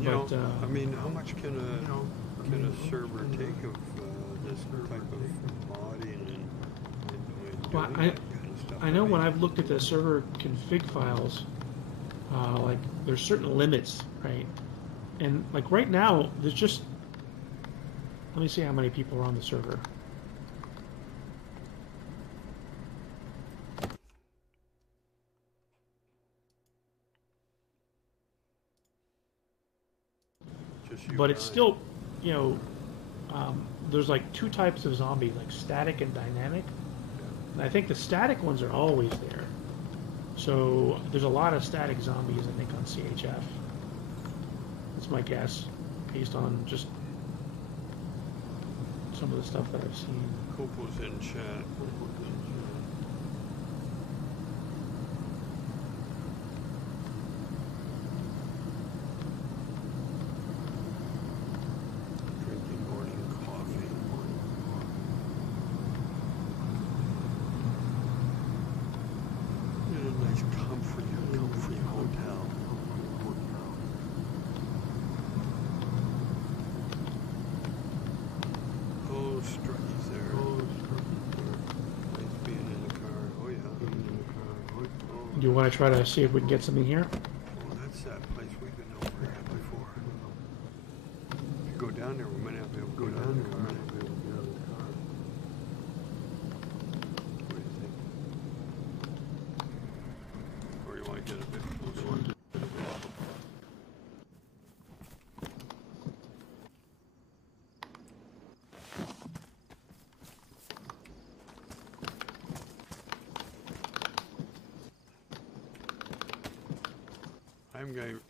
you But, know, I mean, how much can a server take of this type of modding and Well, doing that kind of stuff? I know when I've looked at the server config files, like there's certain limits, right? And like right now, there's just... Let me see how many people are on the server. But it's still, you know, there's like two types of zombie, like static and dynamic. And I think the static ones are always there. So there's a lot of static zombies, I think, on CHF. That's my guess, based on just some of the stuff that I've seen. Copo's in chat. Drinking morning coffee. In a nice comfy hotel. Oh, Strucky's there. Nice being in the car. Oh, yeah. Do you want to try to see if we can get something here? Oh, that's that place we've been over at before. If you go down there, we might not be able to go down there. What do you think? Or you want to get a bit closer?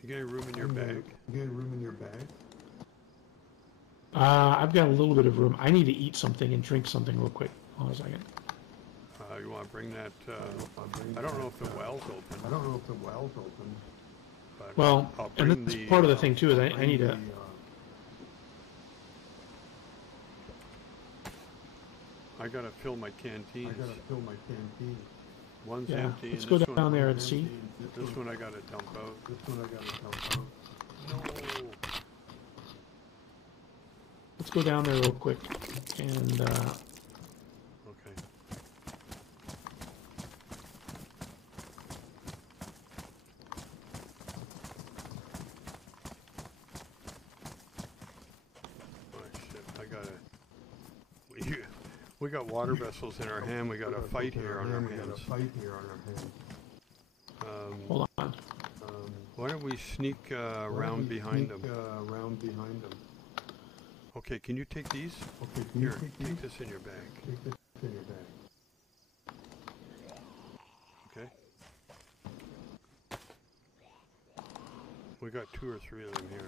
You got any room in your bag? You got any room in your bag? I've got a little bit of room. I need to eat something and drink something real quick. Hold on a second. You want to bring that? I don't know if the well's open. But Well, I'll and bring that's part of the thing too, is I need to... I gotta fill my canteens. One's Yeah, empty, let's and go this one. down there and see. This one I gotta dump out. No. Let's go down there real quick and Okay. Oh shit! I gotta. We got water vessels in our hand. We got a fight here on our hands. hold on. Why don't we sneak around behind them? Okay, can you take these? Here, take this in your bag. Okay. We got 2 or 3 of them here.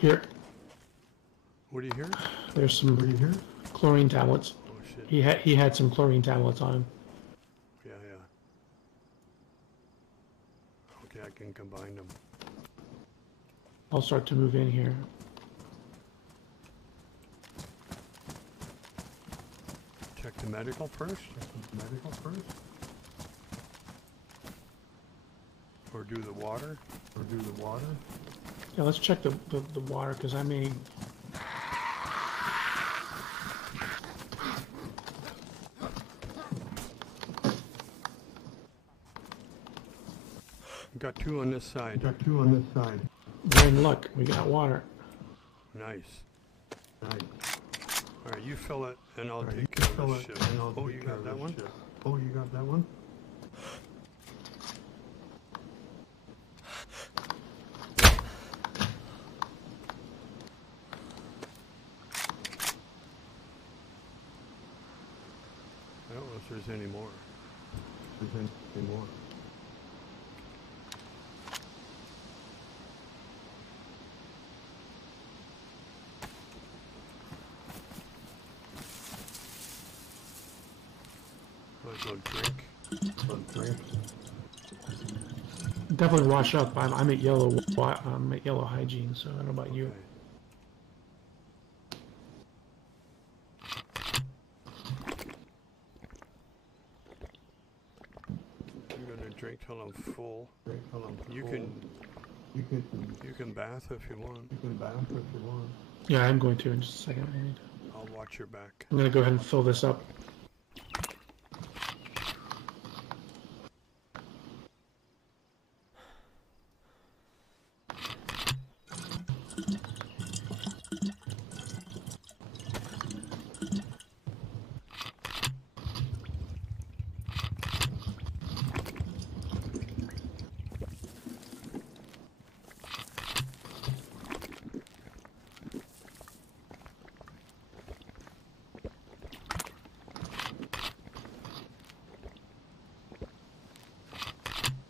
Here, What do you hear? there's some chlorine tablets. Oh shit. He had some chlorine tablets on him. Yeah. Okay, I can combine them. I'll start to move in here. Check the medical first? Or do the water? Yeah, let's check the water because I may. We got 2 on this side. We're in luck. We got water. Nice. Alright, you fill it and I'll take care of this shit. Oh, you got that one? I don't know if there's any more. Let's go drink. Definitely wash up. I'm at yellow. I'm at yellow hygiene. So I don't know about you. Okay. I'm gonna drink till I'm full. You can bath if you want. Yeah, I'm going to in just a second. I'll watch your back. I'm gonna go ahead and fill this up.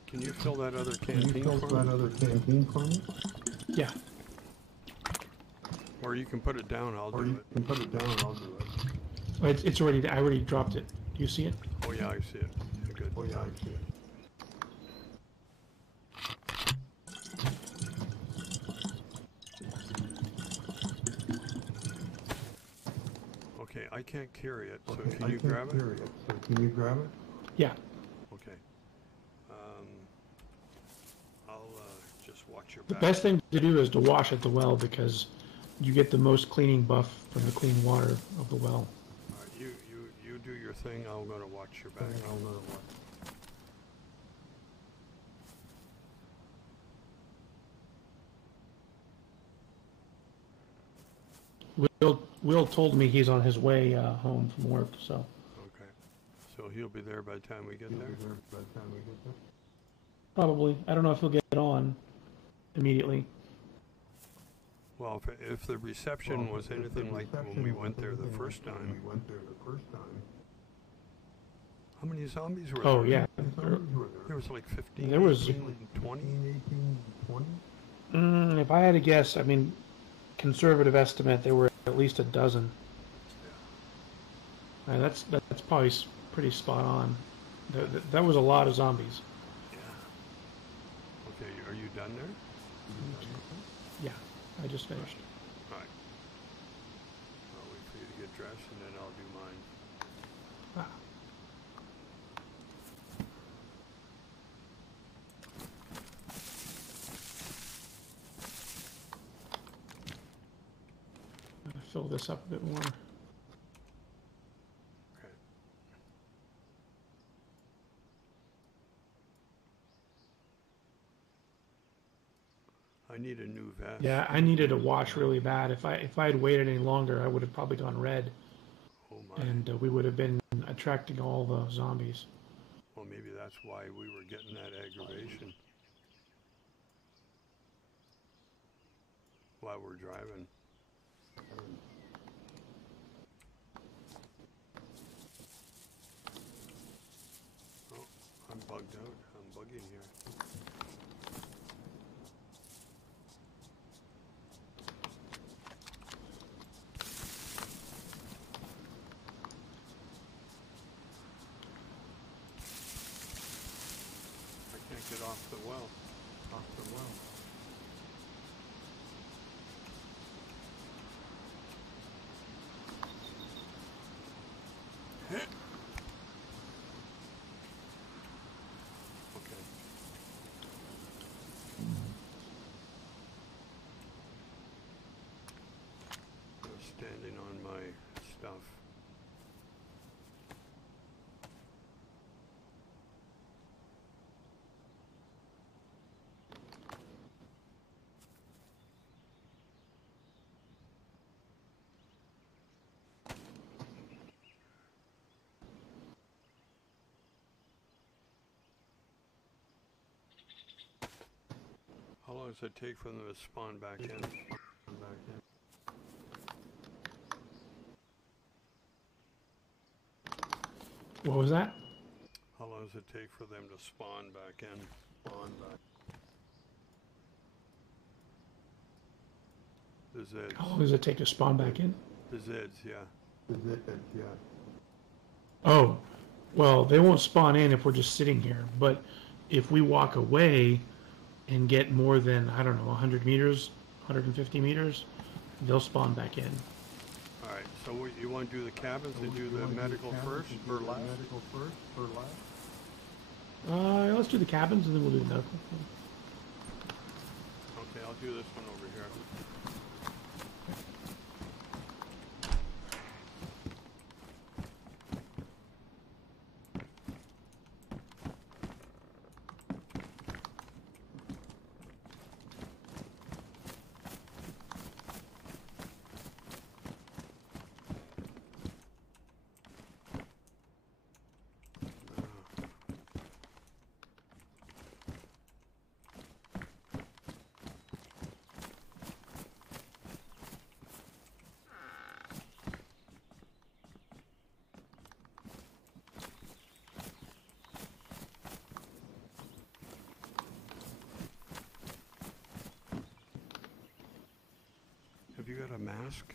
Can you fill that other canteen for me? Yeah. Or you can put it down, I'll do it. Oh, it's already. I already dropped it. Do you see it? Oh yeah, I see it. Good. Okay, I can't carry it, so can you grab it? Yeah. Okay. I'll just watch your The back. best thing to do is to wash at the well because you get the most cleaning buff from the clean water of the well. All right, you do your thing. I'm gonna watch your back. Will told me he's on his way home from work, so Okay. So he'll be there by the time we get there. probably. I don't know if he'll get on immediately. Well, if the reception was anything like when we went there the first time, how many zombies were there? Oh yeah, There was like 15, there was 18, 20? If I had to guess, I mean, conservative estimate, there were at least a dozen. That's probably pretty spot on. That was a lot of zombies. Yeah. Okay, are you done there? Yeah, I just finished. All right. I'll wait for you to get dressed and then I'll do mine. Ah. I'm gonna fill this up a bit more. Okay. I need a new vest. Yeah, I needed a wash really bad. If I had waited any longer, I would have probably gone red, Oh my. and we would have been attracting all the zombies. Well, maybe that's why we were getting that aggravation while we're driving. Oh, I'm bugged out. I'm bugging here. I can't get off the well. Okay. I'm standing on my stuff. How long does it take for them to spawn back in? What was that? How long does it take for them to spawn back in? The Zeds. How long does it take to spawn back in? The Zeds, yeah. Oh, well, they won't spawn in if we're just sitting here. But if we walk away and get more than, I don't know, 100 meters, 150 meters, they'll spawn back in. All right, so you want to do the cabins and do the medical first or last? Let's do the cabins and then we'll do the medical. Okay, I'll do this one over here. Have you got a mask?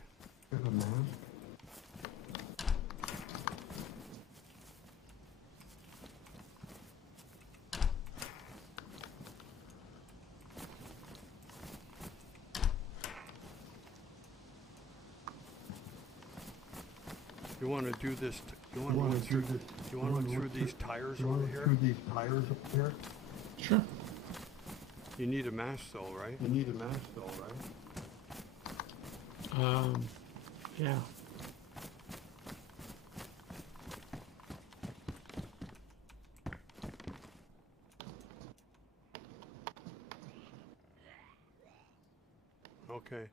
You want to do this? You want to run through? You want to run through these tires over here? Sure. You need a mask though, right? Yeah. Okay.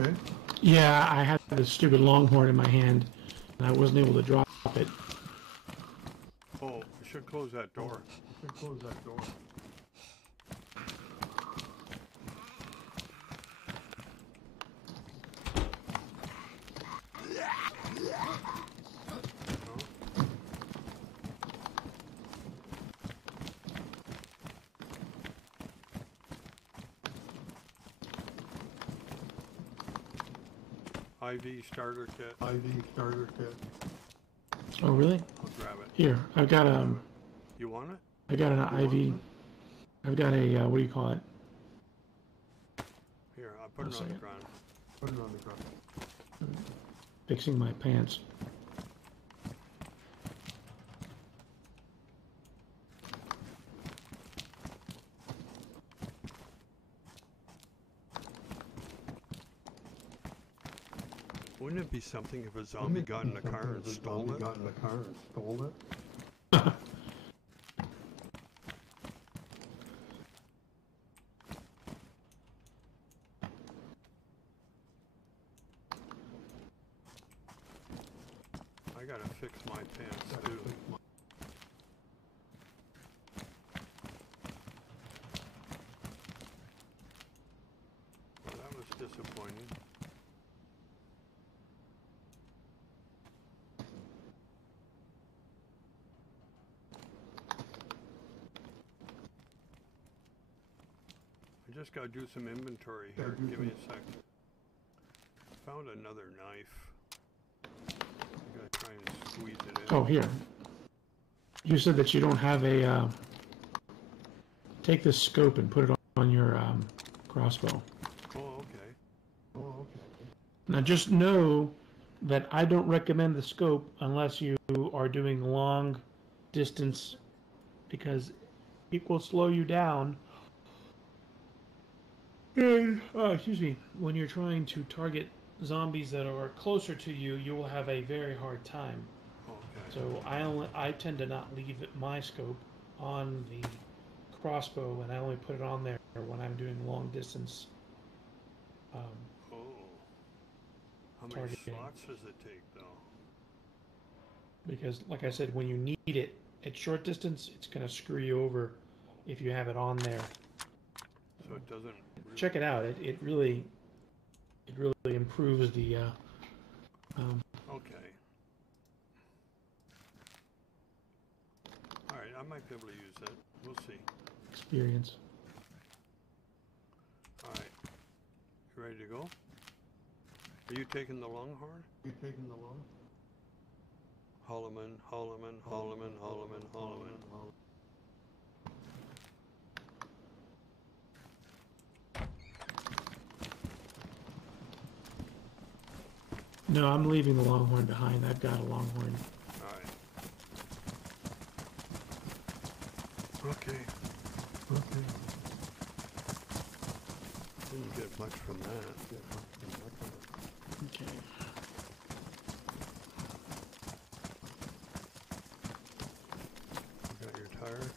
okay? Yeah, I had this stupid longhorn in my hand, and I wasn't able to drop it. Oh, you should close that door. You should close that door. IV starter kit. IV starter kit. Oh, really? I'll grab it. Here, I've got You want it? I got an IV. I've got a what do you call it? Here, I'll put it on the ground. Put it on the ground. Fixing my pants. Wouldn't it be something if a zombie got in the car and stole it? Got in the car and stole it? I gotta fix my pants too. Well, that was disappointing. I just gotta do some inventory here. Give me a sec. Found another knife. I gotta try and squeeze it in. Oh, here. You said that you don't have a. Take this scope and put it on your crossbow. Oh, okay. Oh, okay. Now, just know that I don't recommend the scope unless you are doing long distance, because it will slow you down. And, excuse me, when you're trying to target zombies that are closer to you, you will have a very hard time. Okay. So I tend to not leave my scope on the crossbow, and I only put it on there when I'm doing long distance. Oh. How many Targeting. slots does it take, though? Because, like I said, when you need it at short distance, it's going to screw you over if you have it on there. So it doesn't... Really... Check it out. It really improves the... Okay. Alright, I might be able to use that. We'll see. experience. Alright. You ready to go? Are you taking the Longhorn? You taking the long? Holloman, Holloman, Holloman, Holloman, Holloman. No, I'm leaving the Longhorn behind. I've got a Longhorn. Alright. Okay. Okay. Didn't get much from that. Okay. You got your tire?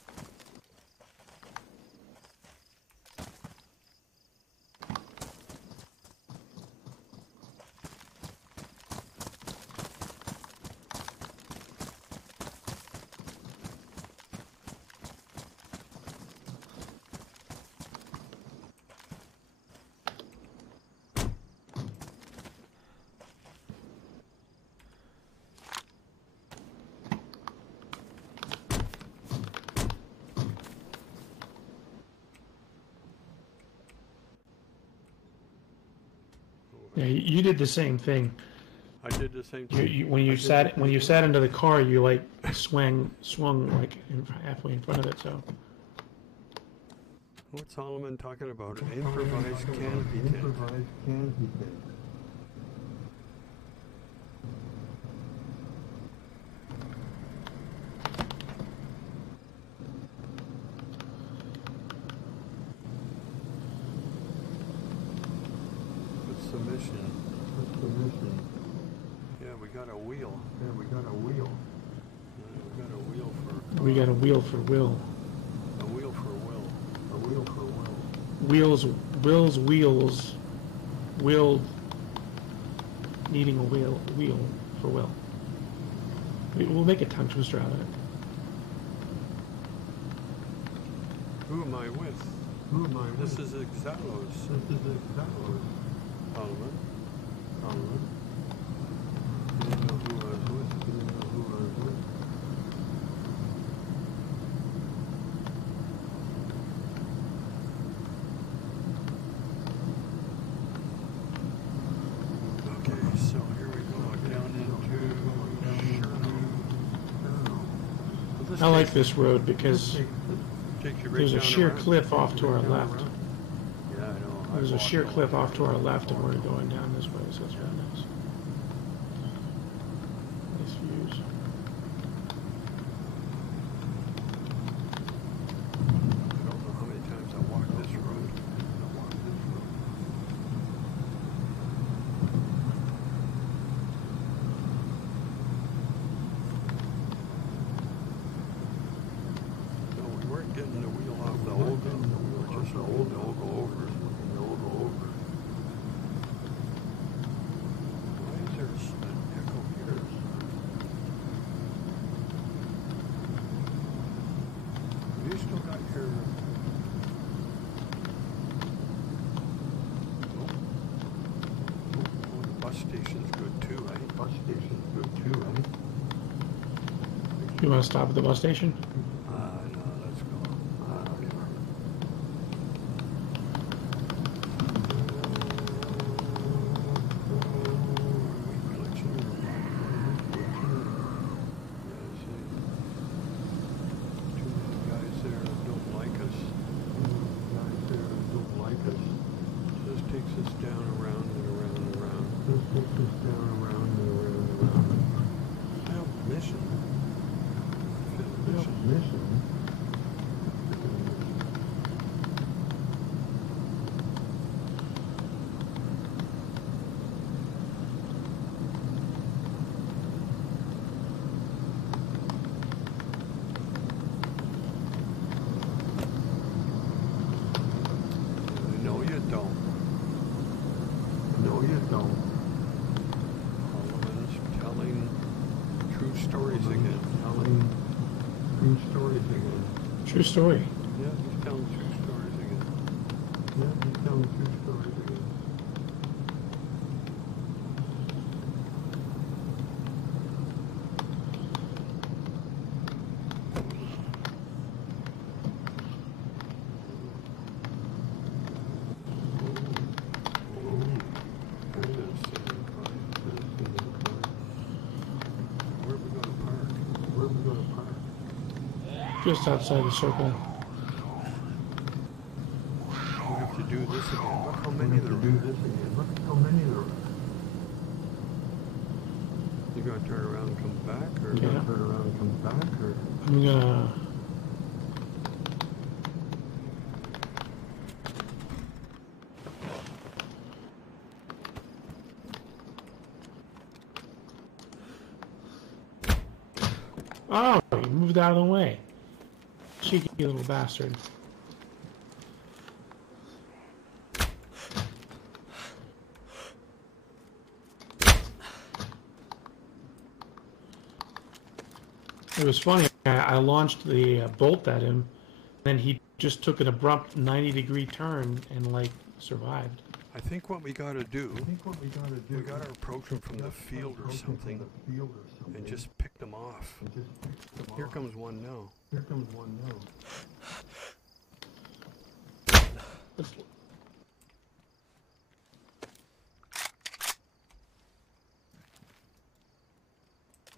Yeah, you did the same thing. I did the same thing. When you sat into the car, you like swung like halfway in front of it. So What's Solomon talking about? An improvised canopy tent. Improvised canopy tent. What's the mission? What's the mission? Yeah, we got a wheel. Yeah, we got a wheel. We got a wheel for... we got a wheel for Will. A wheel for Will. A wheel for Will. Will's wheels. Will needing a wheel for Will. We'll make a tongue twister out of it. Who am I with? Who am I This with? is Exalos. This is Exalos. Parliament. Parliament. Didn't know who I was with. Didn't know who I was with. Okay, so here we go down into Cherno. I like this road because Takes you right there's a down sheer around. cliff off to our left. Yeah, I know. There's a sheer cliff off to our left, and we're going down this way, so that's really nice. Nice views. I don't know how many times I walked this road. No, we weren't getting the wheel off the old one. We were just the old go over. Why is there an echo here? Have you still got your... Oh, the bus station's good too, eh? Bus station's good too, eh? You want to stop at the bus station? No, let's go. No, you don't. No, you don't. Parliament's telling true stories again. Telling true stories again. True story. Yeah, he's telling true stories again. Yeah, he's telling true stories again. Where are we going to park? Where are we going to park? Just outside the circle. We have to do this again. Look how many We have there to do are. this again. Look how many there are. You going to turn around and come back, or We're gonna turn around and come back, or I'm gonna. Oh, you moved out of the way. Cheeky little bastard. It was funny. I launched the bolt at him, then he just took an abrupt 90-degree turn and like survived. I think what we got to do, I think what we gotta do. we got to approach them from the field or something and just pick them off. Here comes one now. Here comes one now. Let's-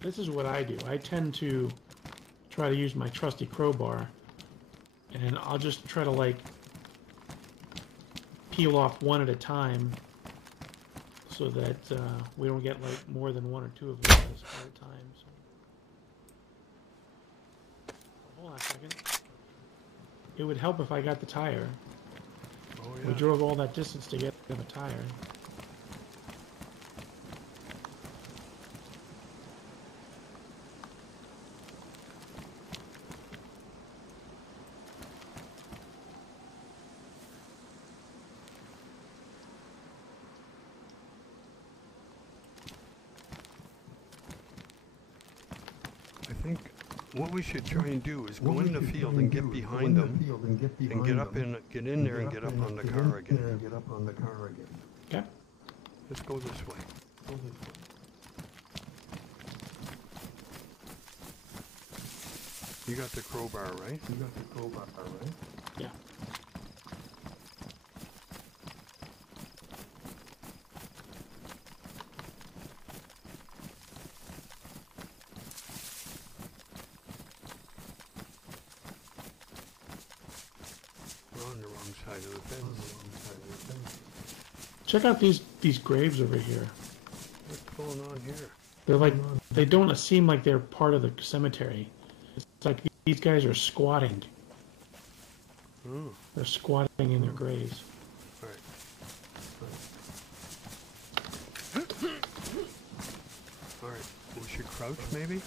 This is what I do. I tend to try to use my trusty crowbar, and I'll just try to like peel off one at a time so that we don't get like more than one or two of them at a time. So. Hold on a second. It would help if I got the tire. Oh We yeah. drove all that distance to get a tire. I think what we should try and do is go in the field and get behind them and get in there and get up on the car again. Okay. Let's go this way. You got the crowbar, right? Yeah. We're on the wrong side of the fence. Check out these graves over here. What's going on here? They're like, they don't seem like they're part of the cemetery. It's like these guys are squatting. Oh, They're squatting in their graves. right. All right. We should crouch, maybe?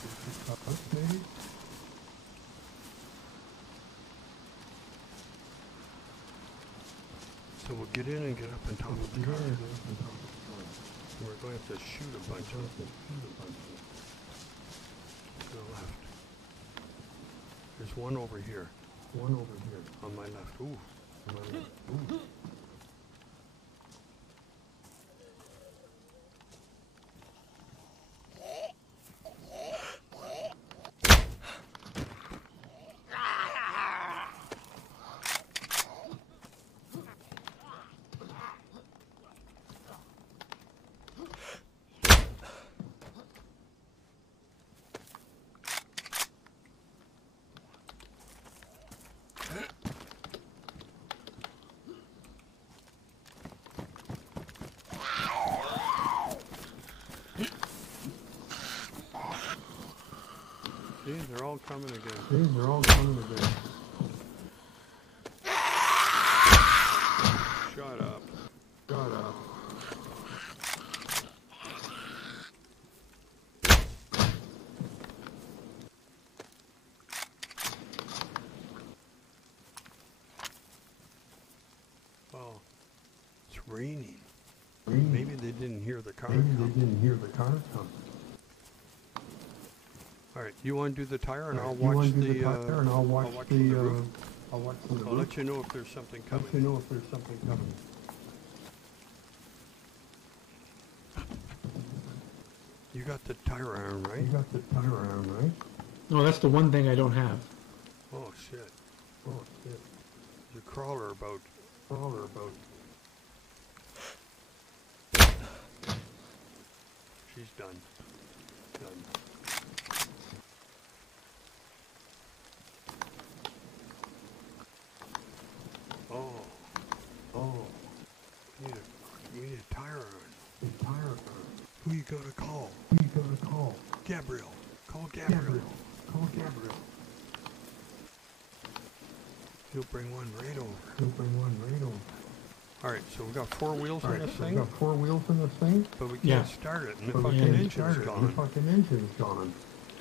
So we'll get in and get up on top of the car. We're going to have to shoot a bunch of them to the left. There's one over here on my left. Ooh. See, they're all coming again. Shut up. Oh, it's raining. Maybe they didn't hear the car come. All right, you want to do the tire, and I'll watch the roof. I'll let you know if there's something coming. You got the tire iron, right? No, that's the one thing I don't have. Oh shit. There's a crawler about. She's done. Oh. We need a tire iron. Who you gonna call? Gabriel. Call Gabriel. He'll bring one right over. Alright, so we got four wheels in this thing? But we can't start it, and the fucking engine's gone.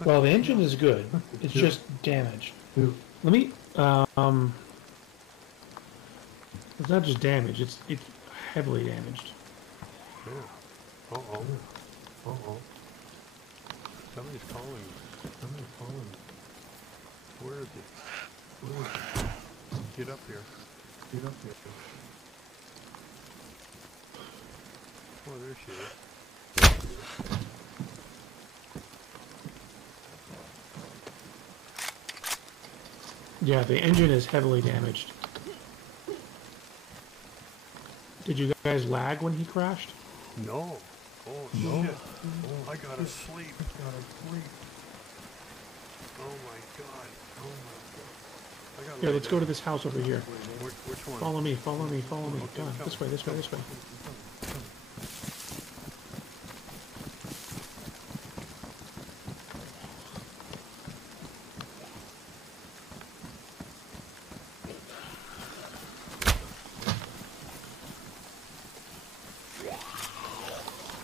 Well, the engine is good. It's just damaged. Let me, it's not just damaged, it's heavily damaged. Yeah. Uh-oh. Somebody's calling. Where is he? Get up here. Oh, there she is. Yeah, the engine is heavily damaged. Did you guys lag when he crashed? No. Oh, shit. I gotta sleep. Oh, my God. Here, let's go to this house over here. Which one? Follow me. Come on, this way.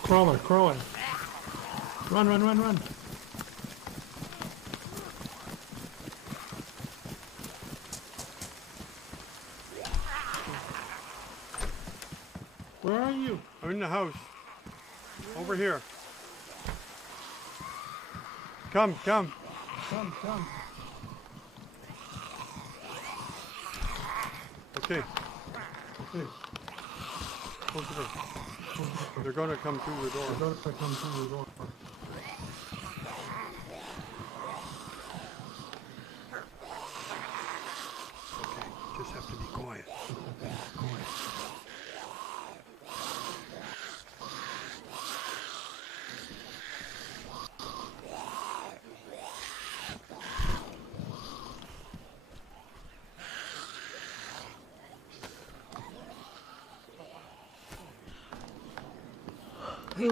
Crawler. Run. Where are you? I'm in the house. Over here. Come. Come. Okay, Okay. close the door. They're gonna come through the door. They're gonna come through the door. Okay, just have to be quiet. I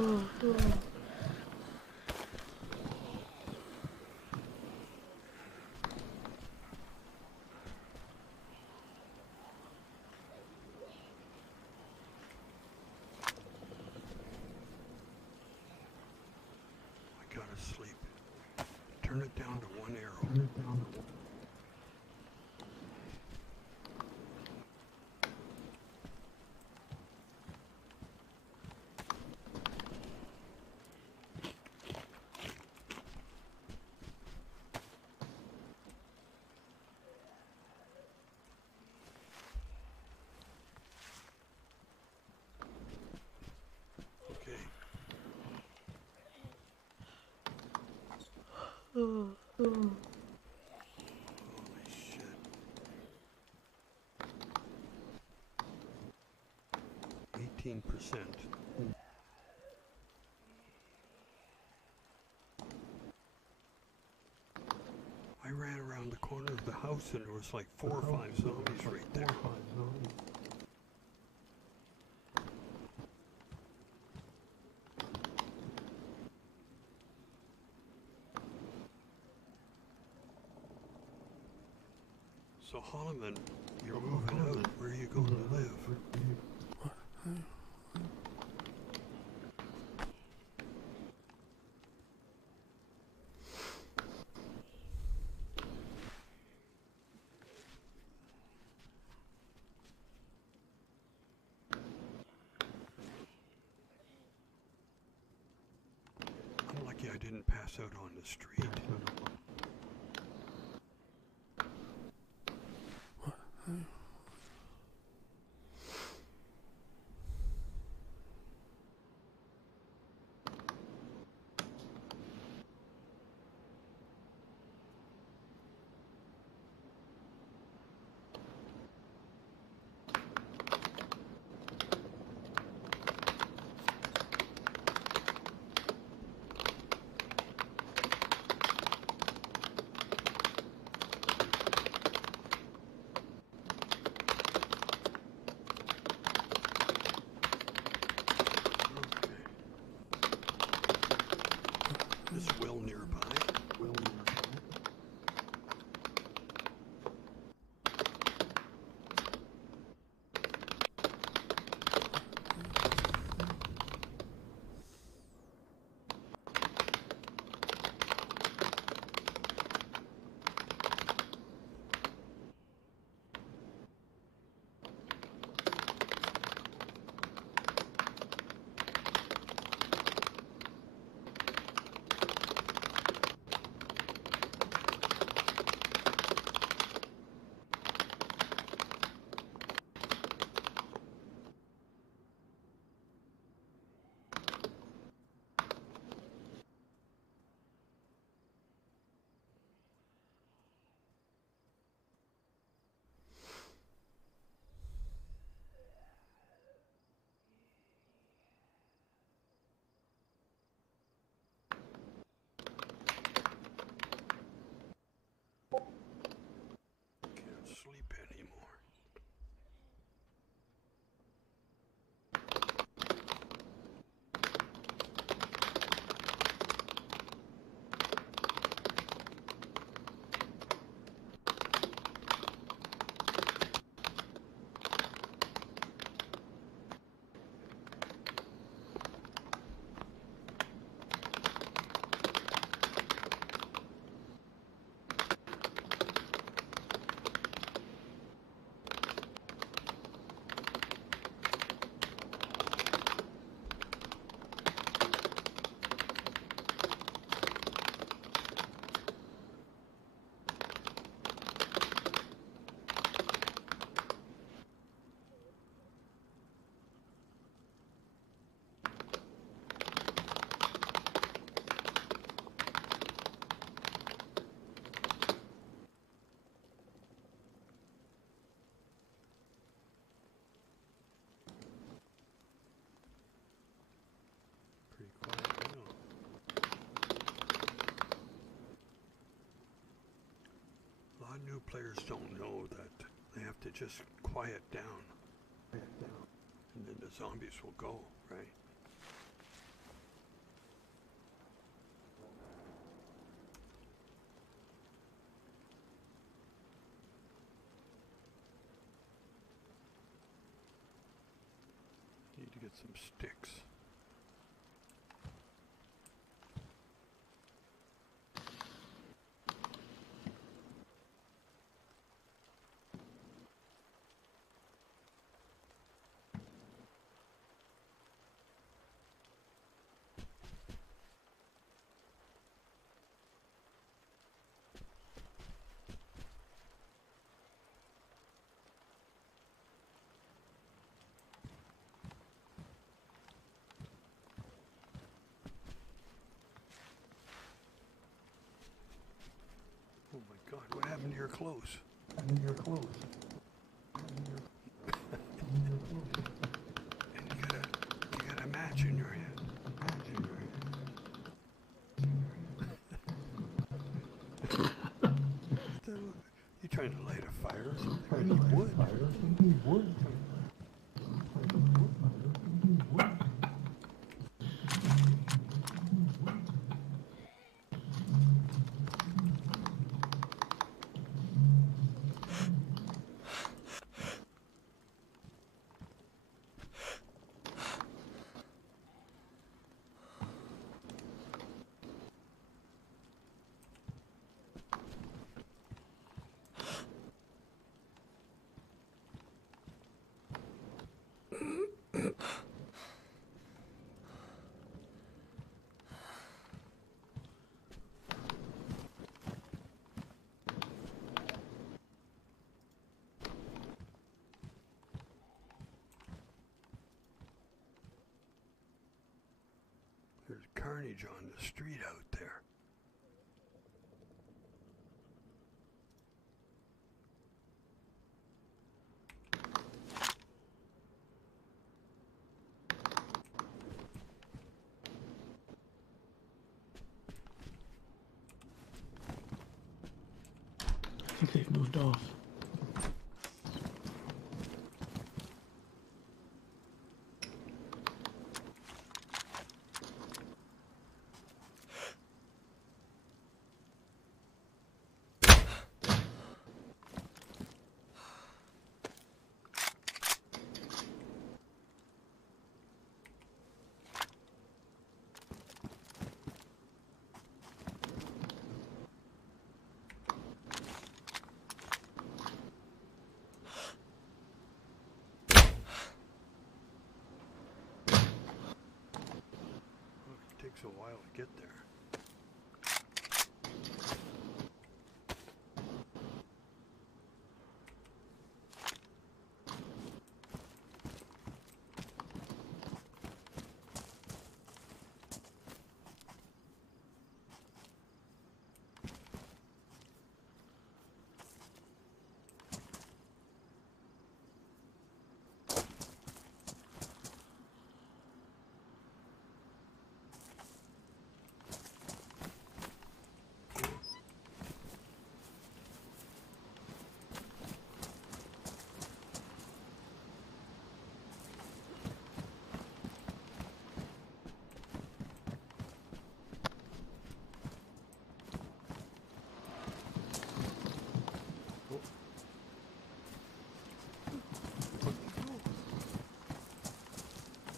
gotta sleep. Turn it down to 1 arrow. Okay. Holy shit. %. I ran around the corner of the house and there was like 4 or 5 zombies right there. So Holloman, you're moving out. Where are you going to live? I'm lucky I didn't pass out on the street. This well nearby. players don't know that they have to just quiet down. And then the zombies will go, right? Need to get some sticks. Oh my God, what happened to your clothes? And you got a match in your hand. You trying to light a fire or something? I need wood. There's carnage on the street out there. I think they've moved off. It takes a while to get there.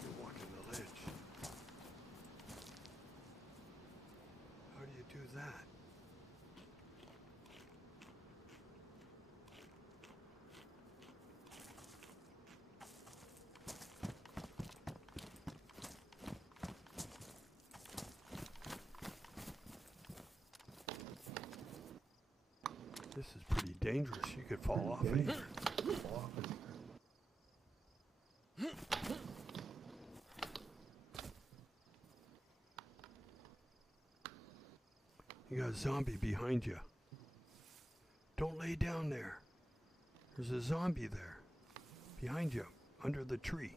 You're walking the ledge. How do you do that? This is pretty dangerous. You could fall off anywhere. You got a zombie behind you. Don't lay down there. There's a zombie there. Behind you, under the tree.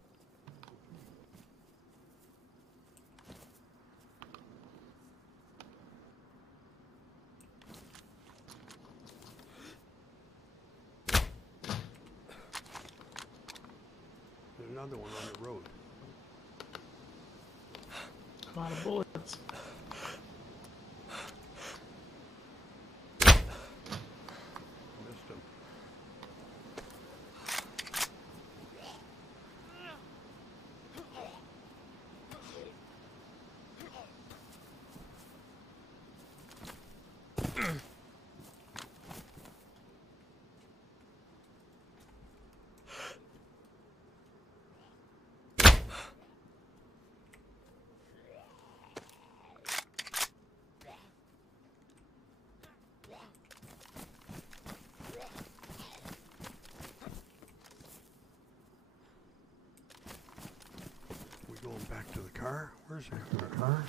another one on the road. I'm out of bullets. Missed him. We going back to the car? Where's the car?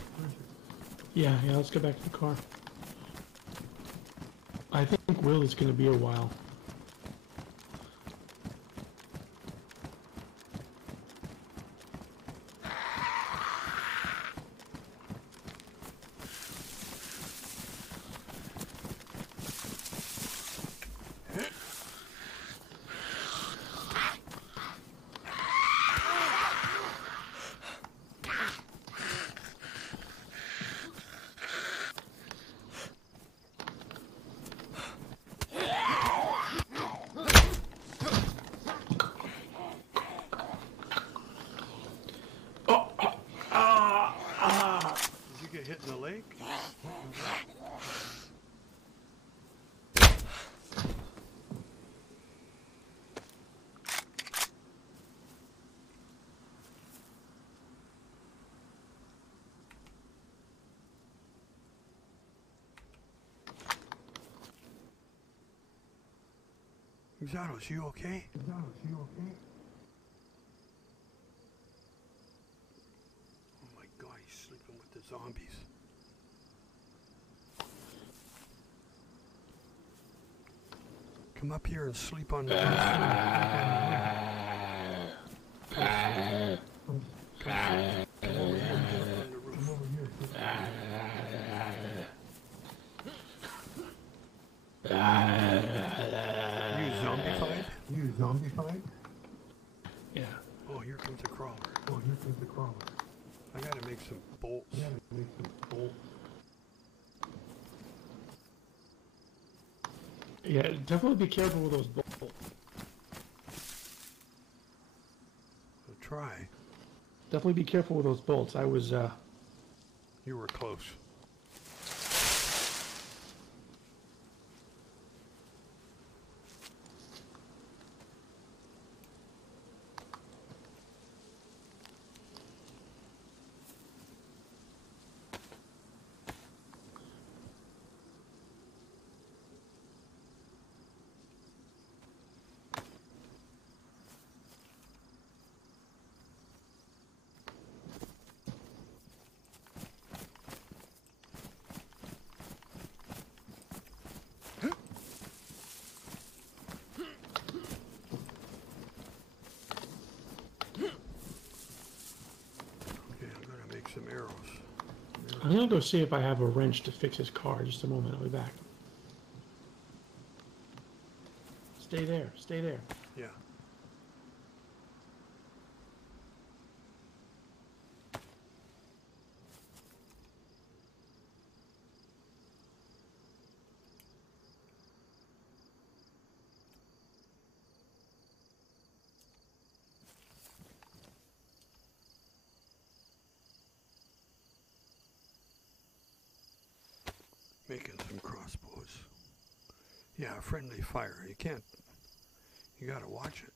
Yeah, let's go back to the car. I think Will is going to be a while. Did you get hit in the leg? Exatos, you okay? Oh my God, he's sleeping with the zombies. Come up here and sleep on the roof. Come over here and sleep on the roof. You zombified? Yeah. Oh, here comes a crawler. I gotta make some bolts. Yeah, definitely be careful with those bolts. I'll try. Definitely be careful with those bolts. I was, You were close. Some arrows. I'm gonna go see if I have a wrench to fix his car. Just a moment, I'll be back. Stay there, stay there. Yeah. Making some crossbows. Yeah, friendly fire. You can't. You gotta watch it.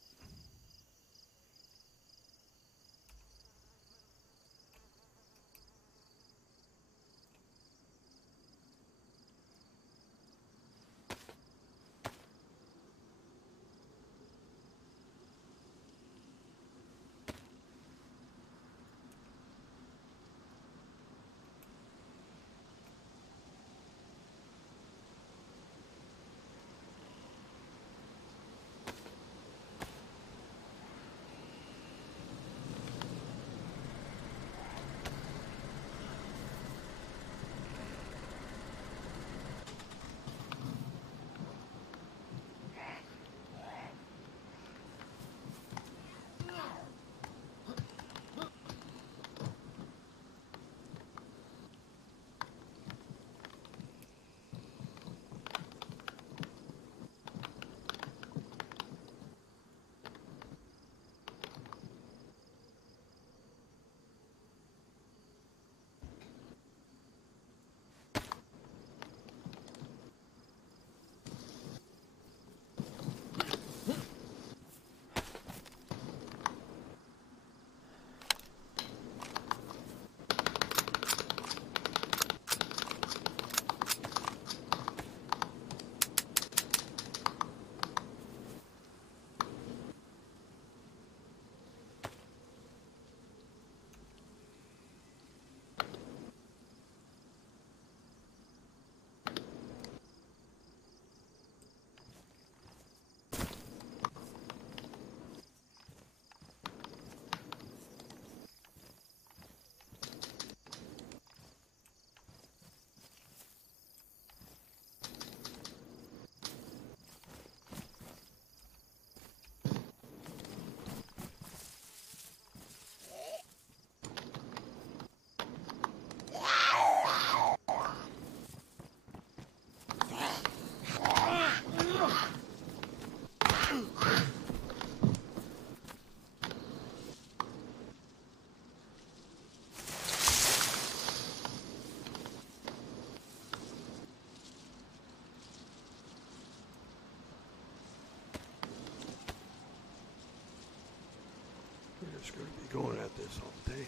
just going to be going at this all day.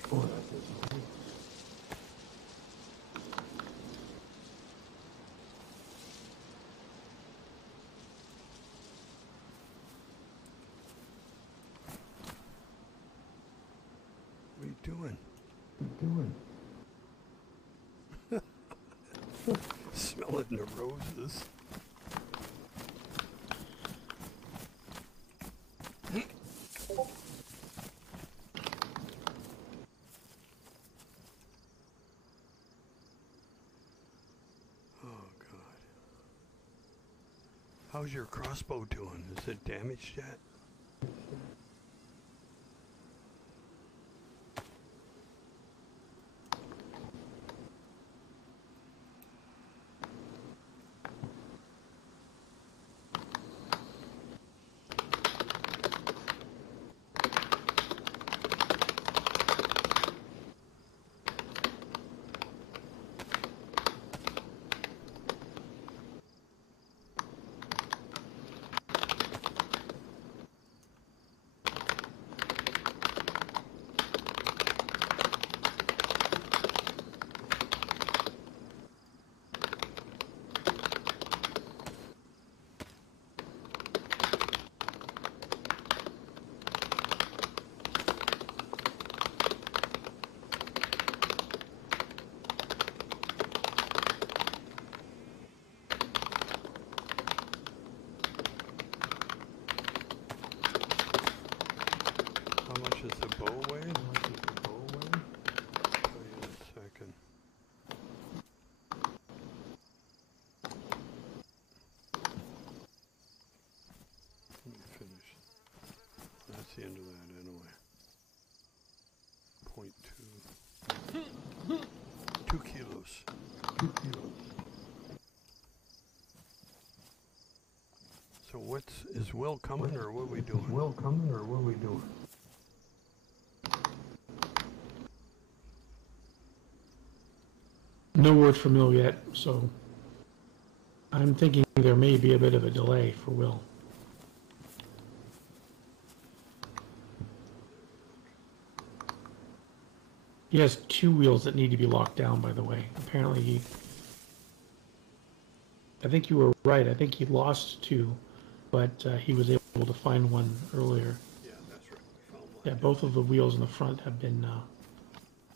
What are you doing? Smelling the roses. Oh, God. How's your crossbow doing? Is it damaged yet? How much does the bow weigh? I'll tell you in a second. Let me finish. That's the end of that anyway. 0.2. 2 kilos. So is Will coming or what are we doing? No word from Will yet, so I'm thinking there may be a bit of a delay for Will. He has 2 wheels that need to be locked down, by the way. Apparently I think you were right. I think he lost 2, but he was able to find one earlier. Yeah, that's right. We found one. Yeah, both of the wheels in the front have been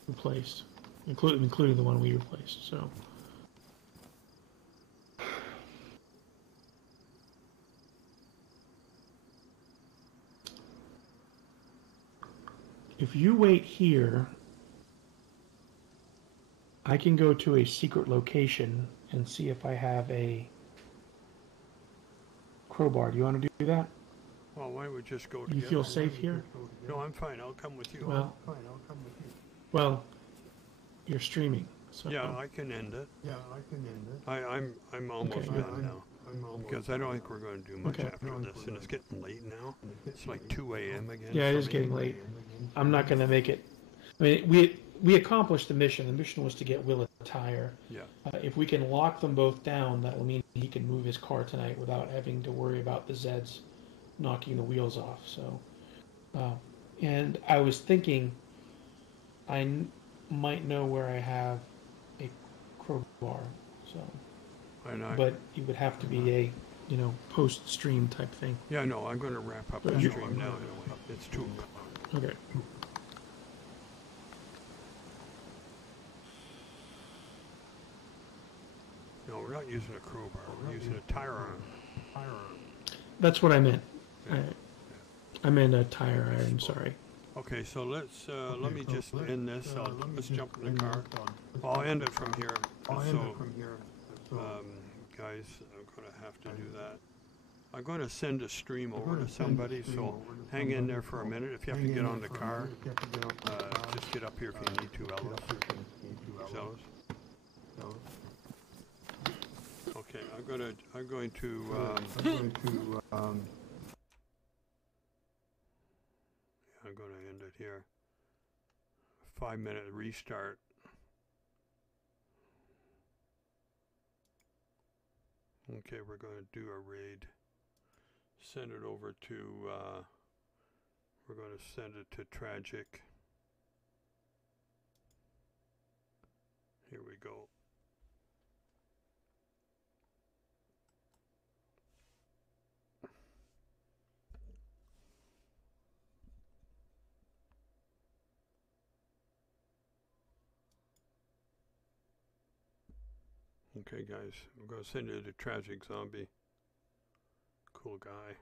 replaced, including the one we replaced. So, if you wait here, I can go to a secret location and see if I have a crowbar. Do you want to do that? Well, why don't we just go Do together? you feel safe here? No, I'm fine. I'll come with you. Well, you're streaming, so Yeah, I can end it. I'm almost Okay. done now. Because I don't think we're going to do much Okay. after this. And it's getting late now. It's like 2 a.m. again. yeah, it for is me. getting late. I'm not going to make it. I mean, we accomplished the mission. The mission was to get Will a tire. Yeah. If we can lock them both down, that will mean he can move his car tonight without having to worry about the Zeds knocking the wheels off. So, and I was thinking, might know where I have a crowbar. So, but it would have to be a post-stream type thing. Yeah, no, I'm going to wrap up But the you- stream now anyway. It's 2 o'clock. Okay. No, we're not using a crowbar. We're using a tire arm. That's what I meant. Yeah. I meant a tire iron. Sorry. Okay, so let's let me just end this. Let's jump in the car. I'll end it from here. Guys, I'm going to have to do that. I'm going to send a stream over to somebody, so hang in there for a minute. If you have to get on the car, just get up here if you need to, Ellis. Ellis? Okay, I'm going to I'm going to end it here. 5-minute restart. Okay, we're going to do a raid. Send it over to We're going to send it to tragic. Here we go. Okay guys, we're going to send it to tragic zombie. Cool guy.